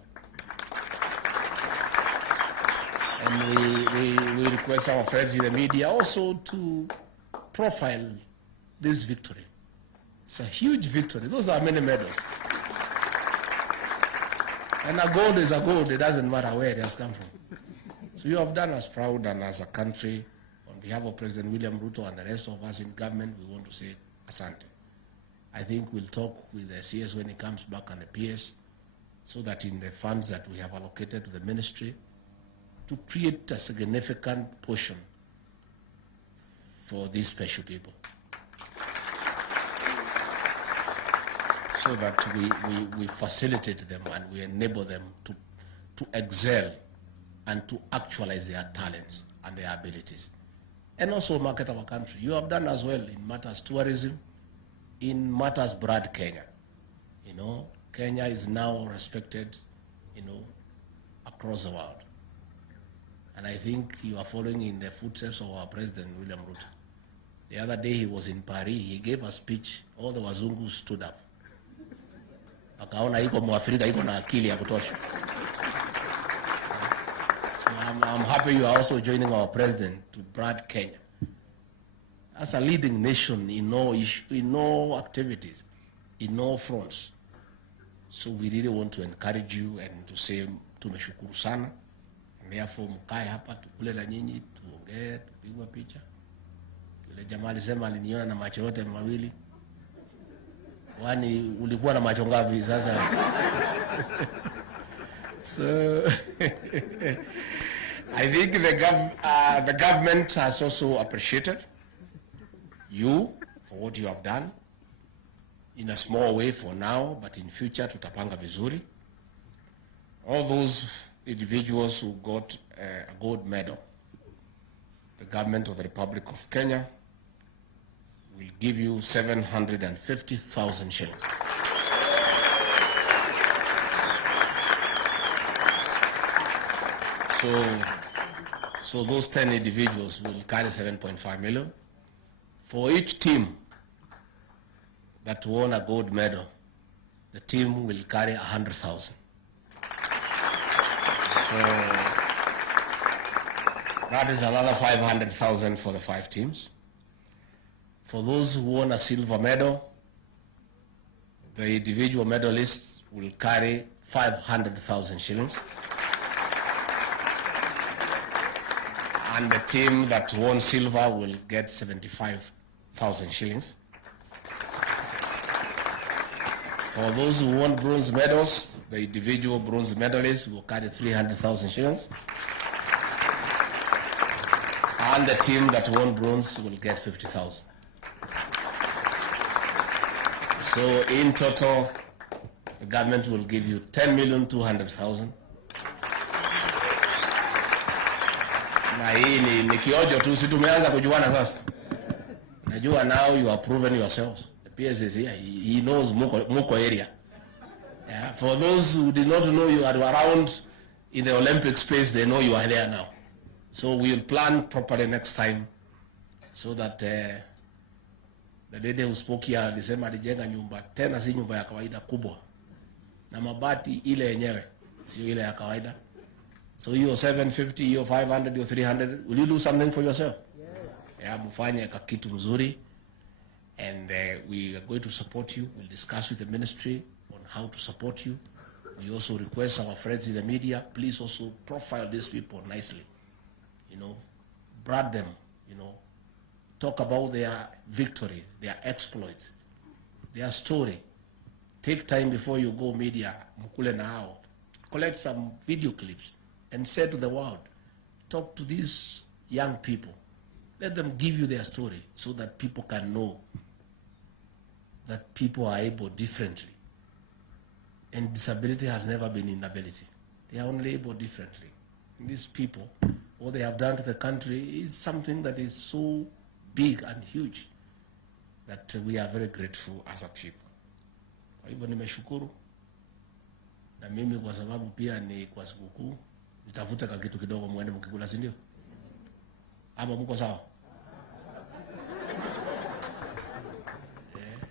And we request our friends in the media also to profile this victory. It's a huge victory. Those are many medals. And a gold is a gold. It doesn't matter where it has come from. So you have done us proud, and as a country, on behalf of President William Ruto and the rest of us in government, we want to say asante. I think we'll talk with the CS when he comes back and the PS, so that in the funds that we have allocated to the ministry, to create a significant portion for these special people, so that we facilitate them and we enable them to excel and to actualize their talents and their abilities, and also market our country. You have done as well in matters tourism, in matters broad Kenya. You know, Kenya is now respected, you know, across the world. And I think you are following in the footsteps of our President William Ruto. The other day he was in Paris, he gave a speech, all the wazungu stood up. Akaona iko Mwafrika iko na akili ya kutosha. I'm happy you are also joining our president to brand Kenya as a leading nation in all activities, in all fronts. So we really want to encourage you and to say tumeshukuru sana. And therefore mkae hapa tukule na nyinyi, tuongee, tupigwe picha. Yule jamaa alisema aliniona na macho yote mawili. Wani ulikuwa na macho ngapi sasa? So I think the government has also appreciated you for what you have done in a small way for now, but in future tutapanga vizuri. All those individuals who got a gold medal, the government of the Republic of Kenya will give you 750,000 shillings. So those 10 individuals will carry 7.5 million. For each team that won a gold medal, the team will carry 100,000. So that is another 500,000 for the 5 teams. For those who won a silver medal, the individual medalists will carry 500,000 shillings. And the team that won silver will get 75,000 shillings. For those who won bronze medals, the individual bronze medalists will carry 300,000 shillings. And the team that won bronze will get 50,000. So in total, the government will give you 10,200,000. Na hii ni kiojo tu, si tumeanza kujuana sasa. Najua now you are proven yourselves. The PS is here. He knows Muko area. Yeah. For those who did not know you are around in the Olympic space, they know you are there now. So we will plan properly next time so that the lady who spoke here alisema alijenga nyumba, tena si nyumba ya kawaida kubwa. Na mabati ile yenyewe, sio ile ya kawaida. So hiyo 750, hiyo 500, hiyo 300, will you do something for yourself? Yes. Yeah, mfanye kitu mzuri. And we are going to support you. We'll discuss with the ministry on how to support you. We also request our friends in the media, please also profile these people nicely. You know, brand them, you know, talk about their victory, their exploits, their story. Take time before you go media, mkule na hao. Collect some video clips and say to the world, talk to these young people. Let them give you their story so that people can know that people are able differently. And disability has never been inability. They are only able differently. And these people, what they have done to the country is something that is so big and huge that we are very grateful as a people. Kwa hivyo nimeshukuru, na mimi kwa sababu pia ni kwa sikukuu nitafuta kitu kidogo muende mkikula, si ndio? Ama mko sawa?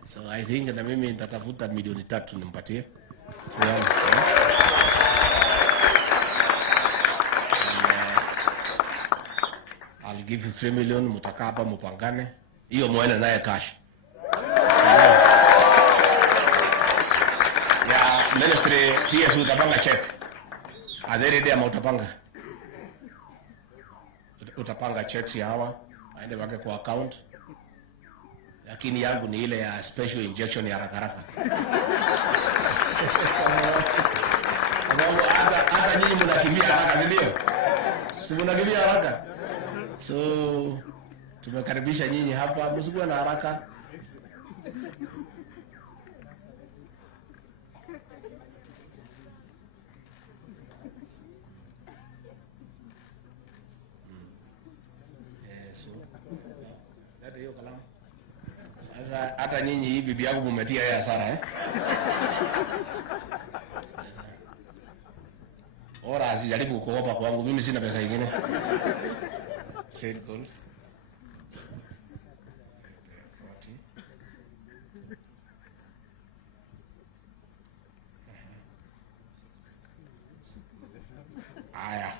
So I think na mimi nitatafuta milioni 3 nimpatie. I'll give you 3 million, mutakaa hapa mupangane. Hiyo muende naye cash. Ya ministry PS utapanga check. Adhere dia utapanga. Utapanga checks ya hawa, aende wake kwa account. Lakini yangu ni ile ya special injection ya haraka. Hata nyinyi mnakimbia haraka, ndio? Si mnakimbia haraka? So tumekaribisha nyinyi hapa, msikuwe na haraka. Leta hiyo kalamu. Sasa hata nyinyi hii bibi yangu mumetia yeye hasara, eh? Ora asijaribu kukopa kwangu, mimi sina pesa nyingine. Said gold. 40. Aya.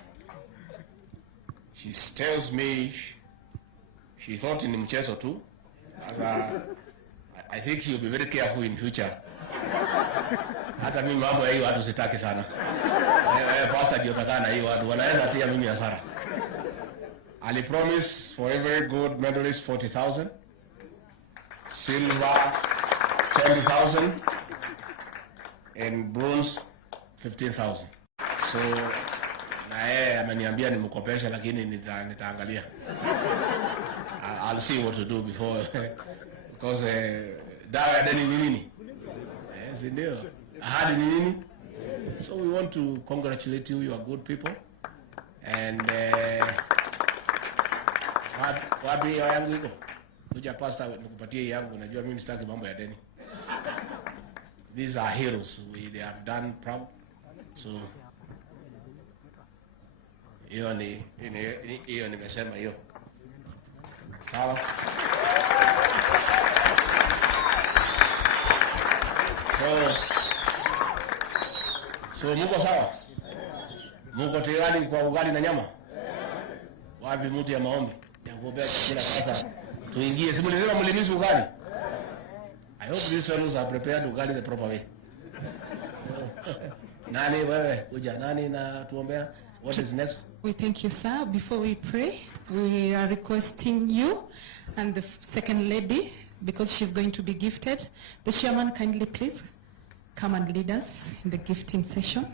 She tells me she thought ni mchezo tu. I think she'll be very careful in future. Hata mimi mambo ya hiyo watu sitaki sana. Pastor ndio takana hiyo watu wanaweza tia mimi hasara. Ali promise for every gold medalist 40,000, silver 20,000, and bronze 15,000. So na yeye ameniambia nimkopesha, lakini nitaangalia. I'll see what to do before because dawa ya deni ni nini? Yes, ndio. Ahadi ni nini? So we want to congratulate you. You are good people. And wapi yangu iko? Kuja pastor nikupatie yangu, najua mimi sitaki mambo ya deni. These are heroes. They have done proud. So hiyo nimesema hiyo. Sawa. So muko sawa? Muko tayari kwa ugali na nyama? Wapi mtu ya maombi? Ya kuombea kila sasa. Tuingie, si mlisema mlimisi ugali? I hope these fellows are prepared ugali the proper way. Nani wewe? Kuja nani na tuombea? What is next? We thank you, sir. Before we pray, we are requesting you and the second lady, because she's going to be gifted. The chairman, kindly please come and lead us in the gifting session.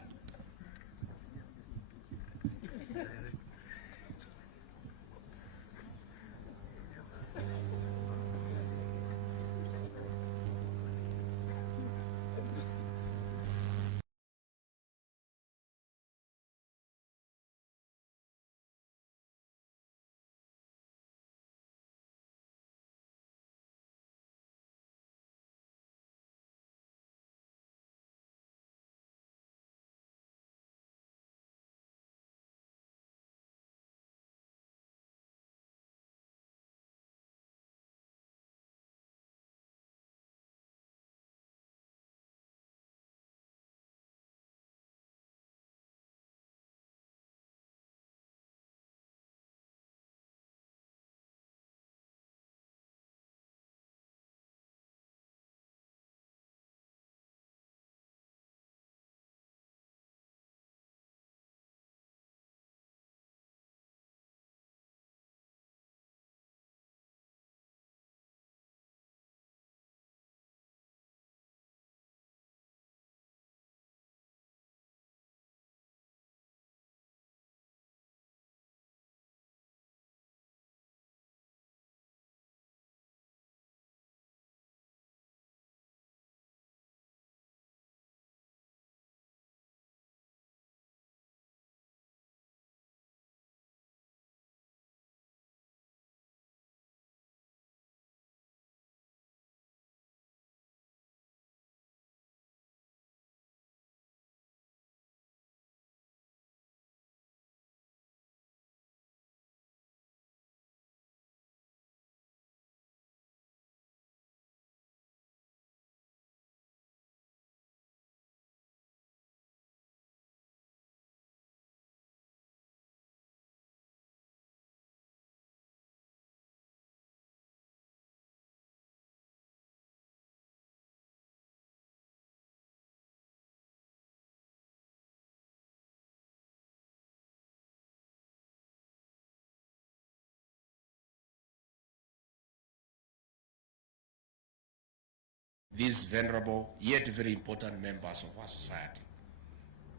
these venerable yet very important members of our society.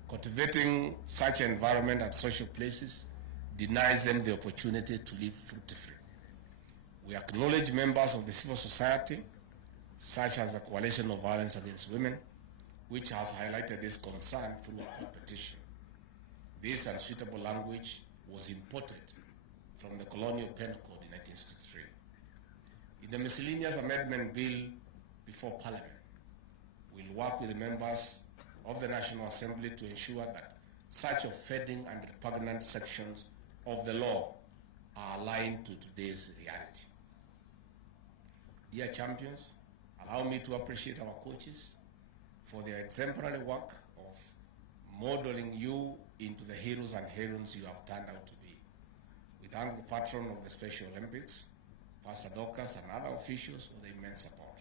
Cultivating such an environment at social places denies them the opportunity to live fruitfully. We acknowledge members of the civil society, such as the Coalition of Violence Against Women, which has highlighted this concern through a competition. This unsuitable language was imported from the Colonial Penal Code in 1963. In the miscellaneous amendment bill before Parliament, we'll work with the members of the National Assembly to ensure that such offending and repugnant sections of the law are aligned to today's reality. Dear champions, allow me to appreciate our coaches for their exemplary work of modeling you into the heroes and heroines you have turned out to be. We thank the patron of the Special Olympics, Pastor Docas, and other officials for the immense support.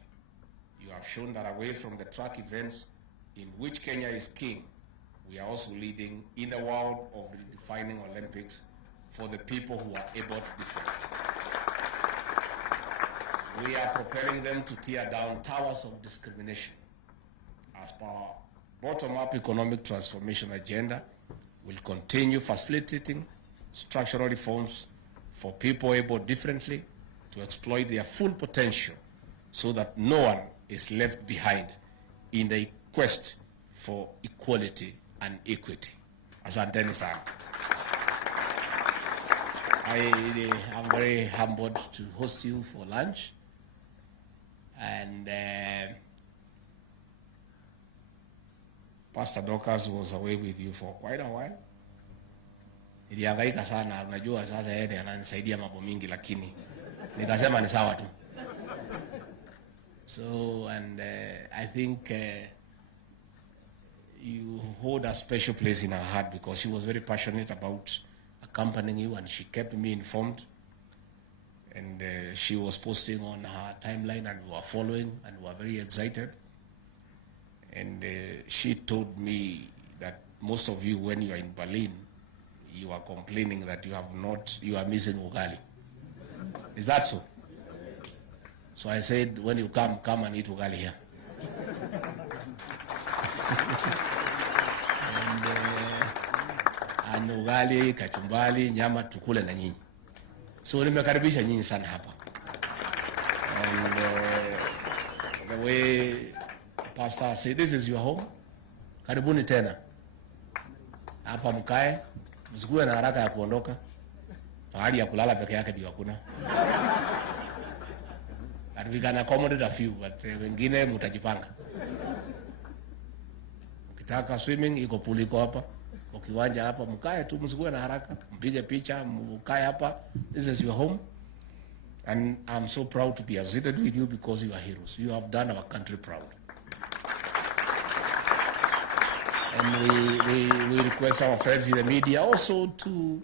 You have shown that away from the track events in which Kenya is king, we are also leading in the world of redefining Olympics for the people who are able to defend. We are propelling them to tear down towers of discrimination. As per our bottom-up economic transformation agenda, we'll continue facilitating structural reforms for people able differently to exploit their full potential so that no one is left behind in the quest for equality and equity. Asanteni sana. I am very humbled to host you for lunch, and Pastor Docas was away with you for quite a while. Nilihangaika sana, unajua sasa yeye ananisaidia mambo mingi, lakini nikasema ni sawa tu. So, and I think you hold a special place in her heart because she was very passionate about accompanying you, and she kept me informed. And she was posting on her timeline, and we were following, and we were very excited. And she told me that most of you, when you are in Berlin, you are complaining that you are missing ugali. Is that so? So I said, when you come and eat ugali here. And ugali, kachumbali, nyama tukule na nyinyi. So nimekaribisha nyinyi sana hapa. And the way Pastor said, this is your home. Karibuni tena. Hapa mkae, msikuwe na haraka ya kuondoka. Pahali ya kulala peke yake ndio hakuna. And we can accommodate a few, but wengine mutajipanga. Ukitaka swimming, iko pool iko hapa. Ukiwanja hapa, mkae tu, msikuwe na haraka. Mpige picha, mkae hapa. This is your home. And I'm so proud to be associated with you because you are heroes. You have done our country proud. And we request our friends in the media also to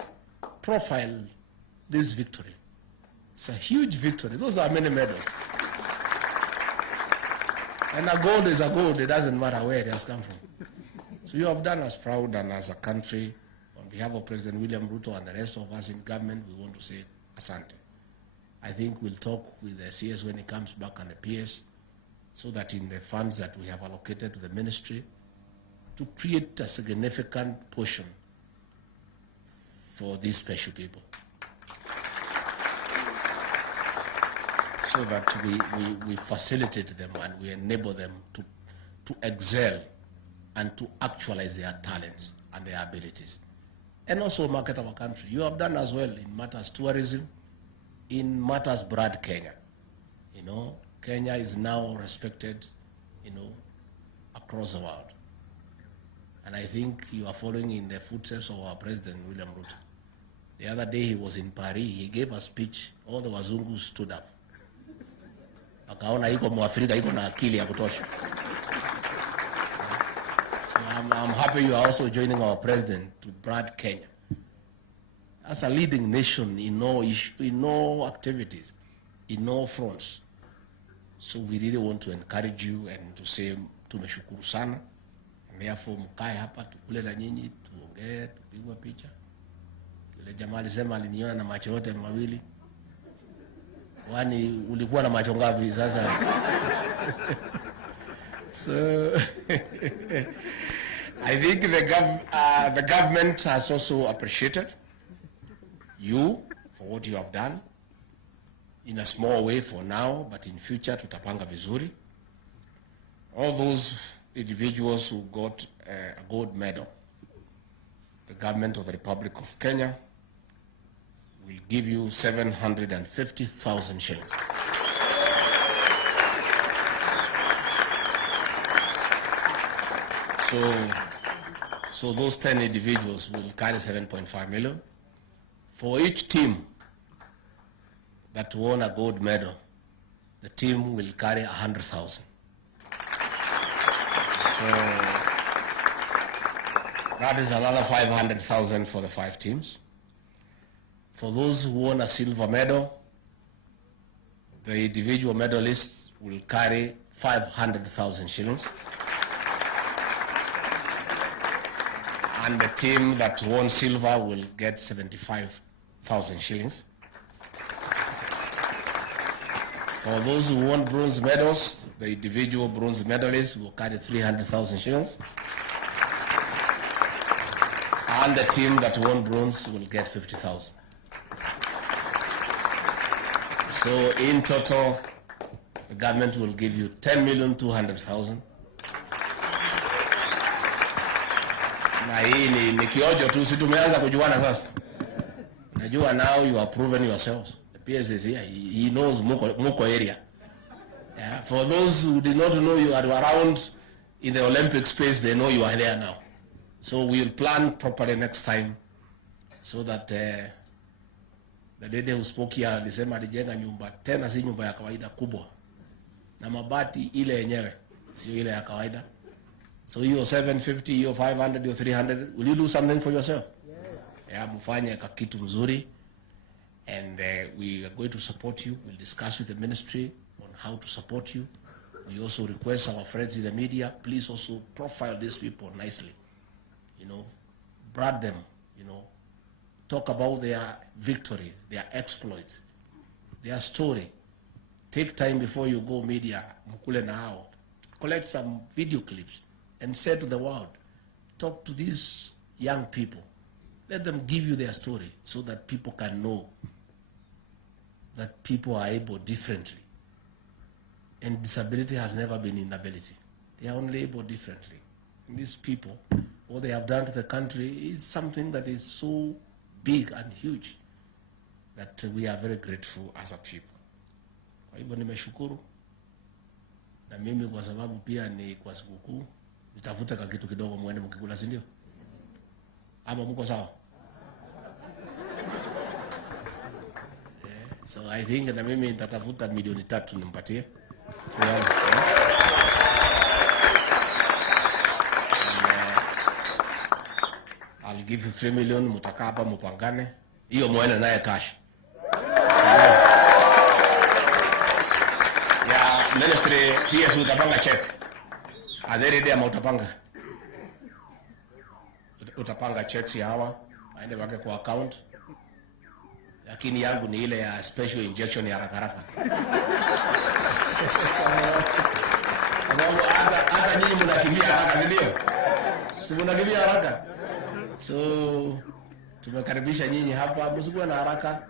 profile this victory. It's a huge victory. Those are many medals. And a gold is a gold. It doesn't matter where it has come from. So you have done us proud, and as a country, on behalf of President William Ruto and the rest of us in government, we want to say asante. I think we'll talk with the CS when he comes back and the PS, so that in the funds that we have allocated to the ministry, to create a significant portion for these special people. So that we facilitate them and we enable them to excel and to actualize their talents and their abilities. And also market our country. You have done as well in matters tourism, in matters broad Kenya. You know, Kenya is now respected, you know, across the world. And I think you are following in the footsteps of our President, William Ruto. The other day he was in Paris, he gave a speech, all the wazungu stood up. Akaona iko Mwafrika, iko na akili ya kutosha. So I'm happy you are also joining our President to brand Kenya as a leading nation in all activities, in all fronts. So we really want to encourage you and to say, tumeshukuru sana. Therefore, mkae hapa tukule na nyinyi, tuongee, tupigwe picha. Yule jamaa alisema aliniona na macho yote mawili. Wani ulikuwa na macho ngapi sasa? So I think the government has also appreciated you for what you have done in a small way for now, but in future tutapanga vizuri. All those individuals who got a gold medal, the government of the Republic of Kenya will give you 750,000 shillings. So those 10 individuals will carry 7.5 million. For each team that won a gold medal, the team will carry 100,000. So that is another 500,000 for the 5 teams. For those who won a silver medal, the individual medalists will carry 500,000 shillings. And the team that won silver will get 75,000 shillings. For those who won bronze medals, the individual bronze medalists will carry 300,000 shillings. And the team that won bronze will get 50,000. So in total, the government will give you 10,200,000. Na hii ni kiojo tu, si tumeanza kujuana sasa. Najua now you have proven yourselves. The PS is here. He knows Muko area. Yeah. For those who did not know you are around in the Olympic space, they know you are there now. So we'll plan properly next time so that the lady who spoke here alisema alijenga nyumba, tena si nyumba ya kawaida kubwa. Na mabati ile yenyewe, sio ile ya kawaida. So you're 750, you're 500, you're 300. Will you do something for yourself? Yes. Yeah, mufanye kakitu mzuri. And we are going to support you. We'll discuss with the ministry on how to support you. We also request our friends in the media, please also profile these people nicely. You know, brand them, you know, talk about their victory, their exploits, their story. Take time before you go media, mukule na hao. Collect some video clips and say to the world, talk to these young people. Let them give you their story so that people can know that people are able differently. And disability has never been inability. They are only able differently. And these people, what they have done to the country is something that is so big and huge that we are very grateful as a people. Kwa hivyo nimeshukuru. Na mimi kwa sababu pia ni kwa sikukuu, nitafuta kitu kidogo muende mkikula, si ndio? Ama mko sawa? So I think na mimi nitatafuta milioni 3 nimpatie. I'll give you 3 million, mutakaa hapa mupangane. Hiyo muende naye cash. Ya ministry PS utapanga check. Adhere dia utapanga. Utapanga checks ya hawa, aende wake kwa account. Lakini yangu ni ile ya special injection ya haraka. Hata nyinyi mnakimbia haraka, ndio? Si mnakimbia haraka? So tumekaribisha nyinyi hapa, msikuwe na haraka.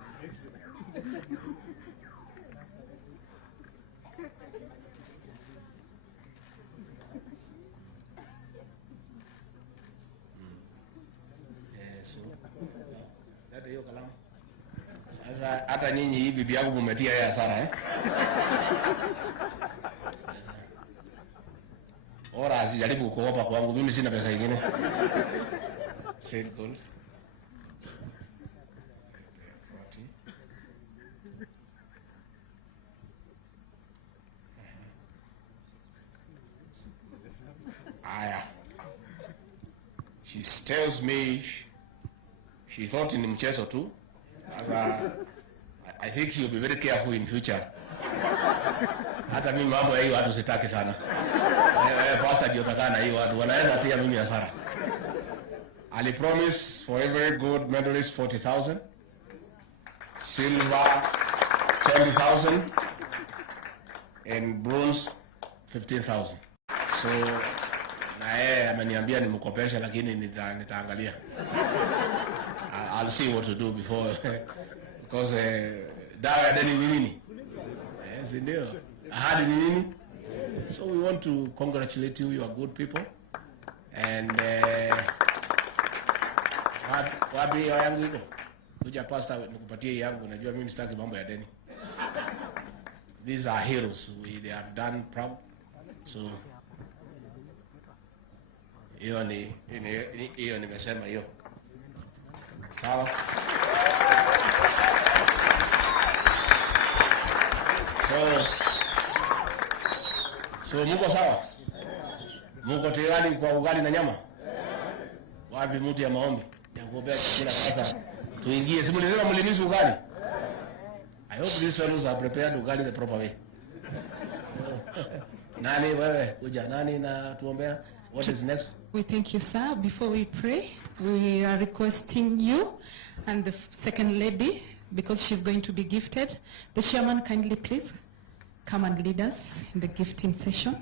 Hiyo kalamu. Sasa hata nyinyi hii bibi yangu mmetia yeye hasara Ora asijaribu kuopa kwangu, mimi sina pesa nyingine. Said gold. Aya. She tells me she thought in mchezo tu. I think she'll be very careful in future. Hata mimi mambo ya hiyo watu sitaki sana. Pastor ndio takana hiyo watu wanaweza tia mimi hasara. Ali promise for every gold medalist 40,000, silver 20,000, and bronze 15,000. So na yeye ameniambia nimkopesha lakini nitaangalia. I'll see what to do before because dawa ya deni ni nini? Yes, ndio. Ahadi ni nini? So we want to congratulate you. You are good people. And wapi yangu iko? Kuja pastor nikupatie yangu, najua mimi sitaki mambo ya deni. These are heroes. They have done proud. So hiyo nimesema hiyo. Sawa. So muko sawa? Muko tayari kwa ugali na nyama? Wapi mtu ya maombi? Ya kuombea chakula sasa. Tuingie. Si mlisema mlimisi ugali? I hope these fellows are prepared ugali the proper way. Nani wewe? Kuja nani na tuombea? What is next? We thank you, sir. Before we pray, we are requesting you and the second lady, because she's going to be gifted. The chairman, kindly please come and lead us in the gifting session.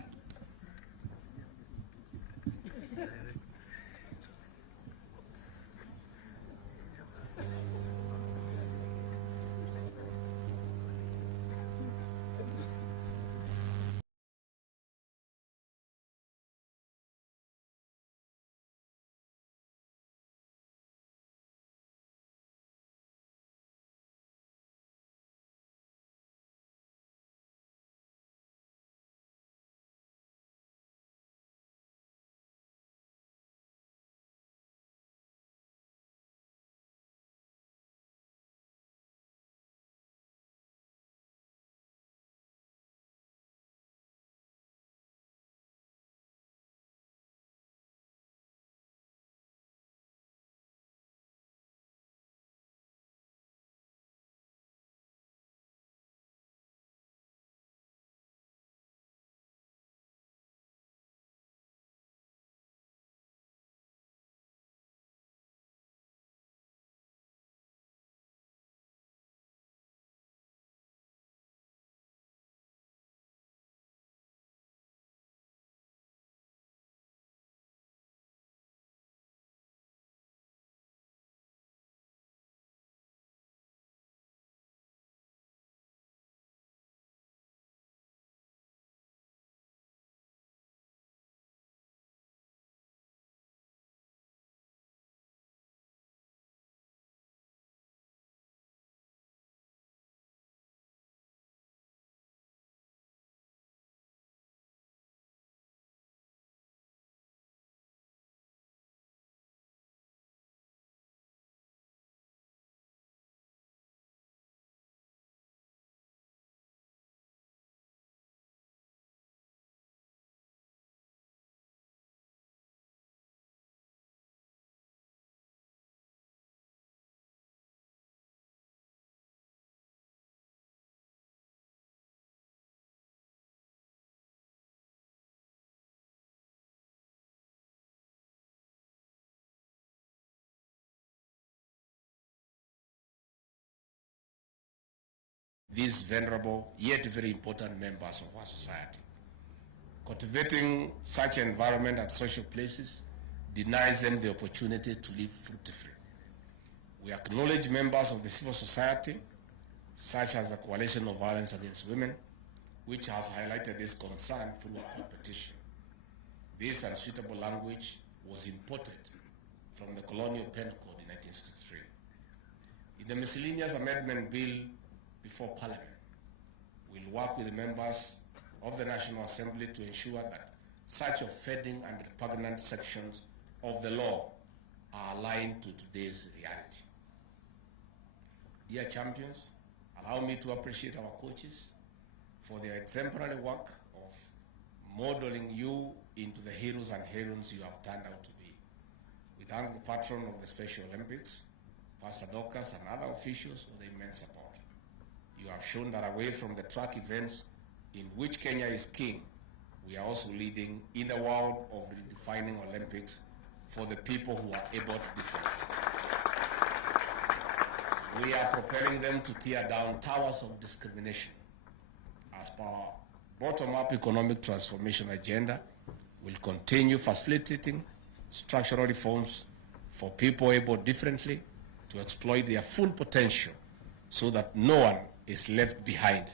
These venerable yet very important members of our society. Cultivating such environment at social places denies them the opportunity to live fruitfully. We acknowledge members of the civil society, such as the Coalition of Violence Against Women, which has highlighted this concern through a competition. This unsuitable language was imported from the Colonial Penal Code in 1963. In the miscellaneous amendment bill before Parliament, we'll work with the members of the National Assembly to ensure that such offending and repugnant sections of the law are aligned to today's reality. Dear champions, allow me to appreciate our coaches for their exemplary work of modeling you into the heroes and heroines you have turned out to be. We thank the patron of the Special Olympics, Pastor Docas, and other officials for the immense support. You have shown that away from the track events in which Kenya is king, we are also leading in the world of redefining Olympics for the people who are able to defend. We are propelling them to tear down towers of discrimination. As per our bottom-up economic transformation agenda, will continue facilitating structural reforms for people able differently to exploit their full potential so that no one is left behind